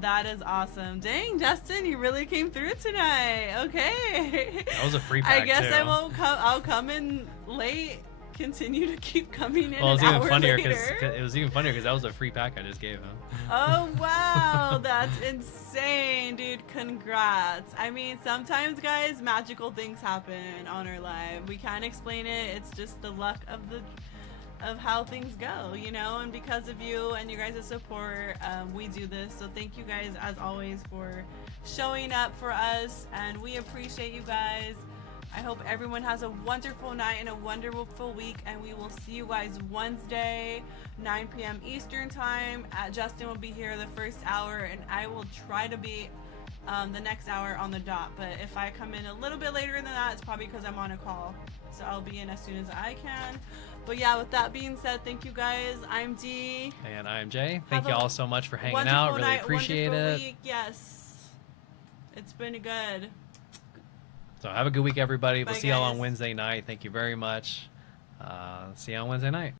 That is awesome. Dang, Justin, you really came through tonight. Okay. That was a free pack, I guess too. I won't come. I'll come in late. Continue to keep coming in. Well, it was an even hour funnier later. because it was even funnier because that was a free pack I just gave him. Oh wow, that's insane, dude. Congrats. I mean, sometimes, guys, magical things happen on our live. We can't explain it. It's just the luck of how things go, you know. And because of you and you guys' support, we do this. So thank you guys, as always, for showing up for us, and we appreciate you guys. I hope everyone has a wonderful night and a wonderful week, and we will see you guys Wednesday, 9 p.m. Eastern time. Justin will be here the first hour, and I will try to be the next hour on the dot. But if I come in a little bit later than that, it's probably because I'm on a call. So I'll be in as soon as I can. But yeah, with that being said, thank you guys. I'm Dee. And I am Jay. Thank Have you a all so much for hanging wonderful out. Really night, appreciate wonderful it. week. Yes. It's been good. So have a good week, everybody. Bye, We'll see y'all on guys. Wednesday night. Thank you very much. See you on Wednesday night.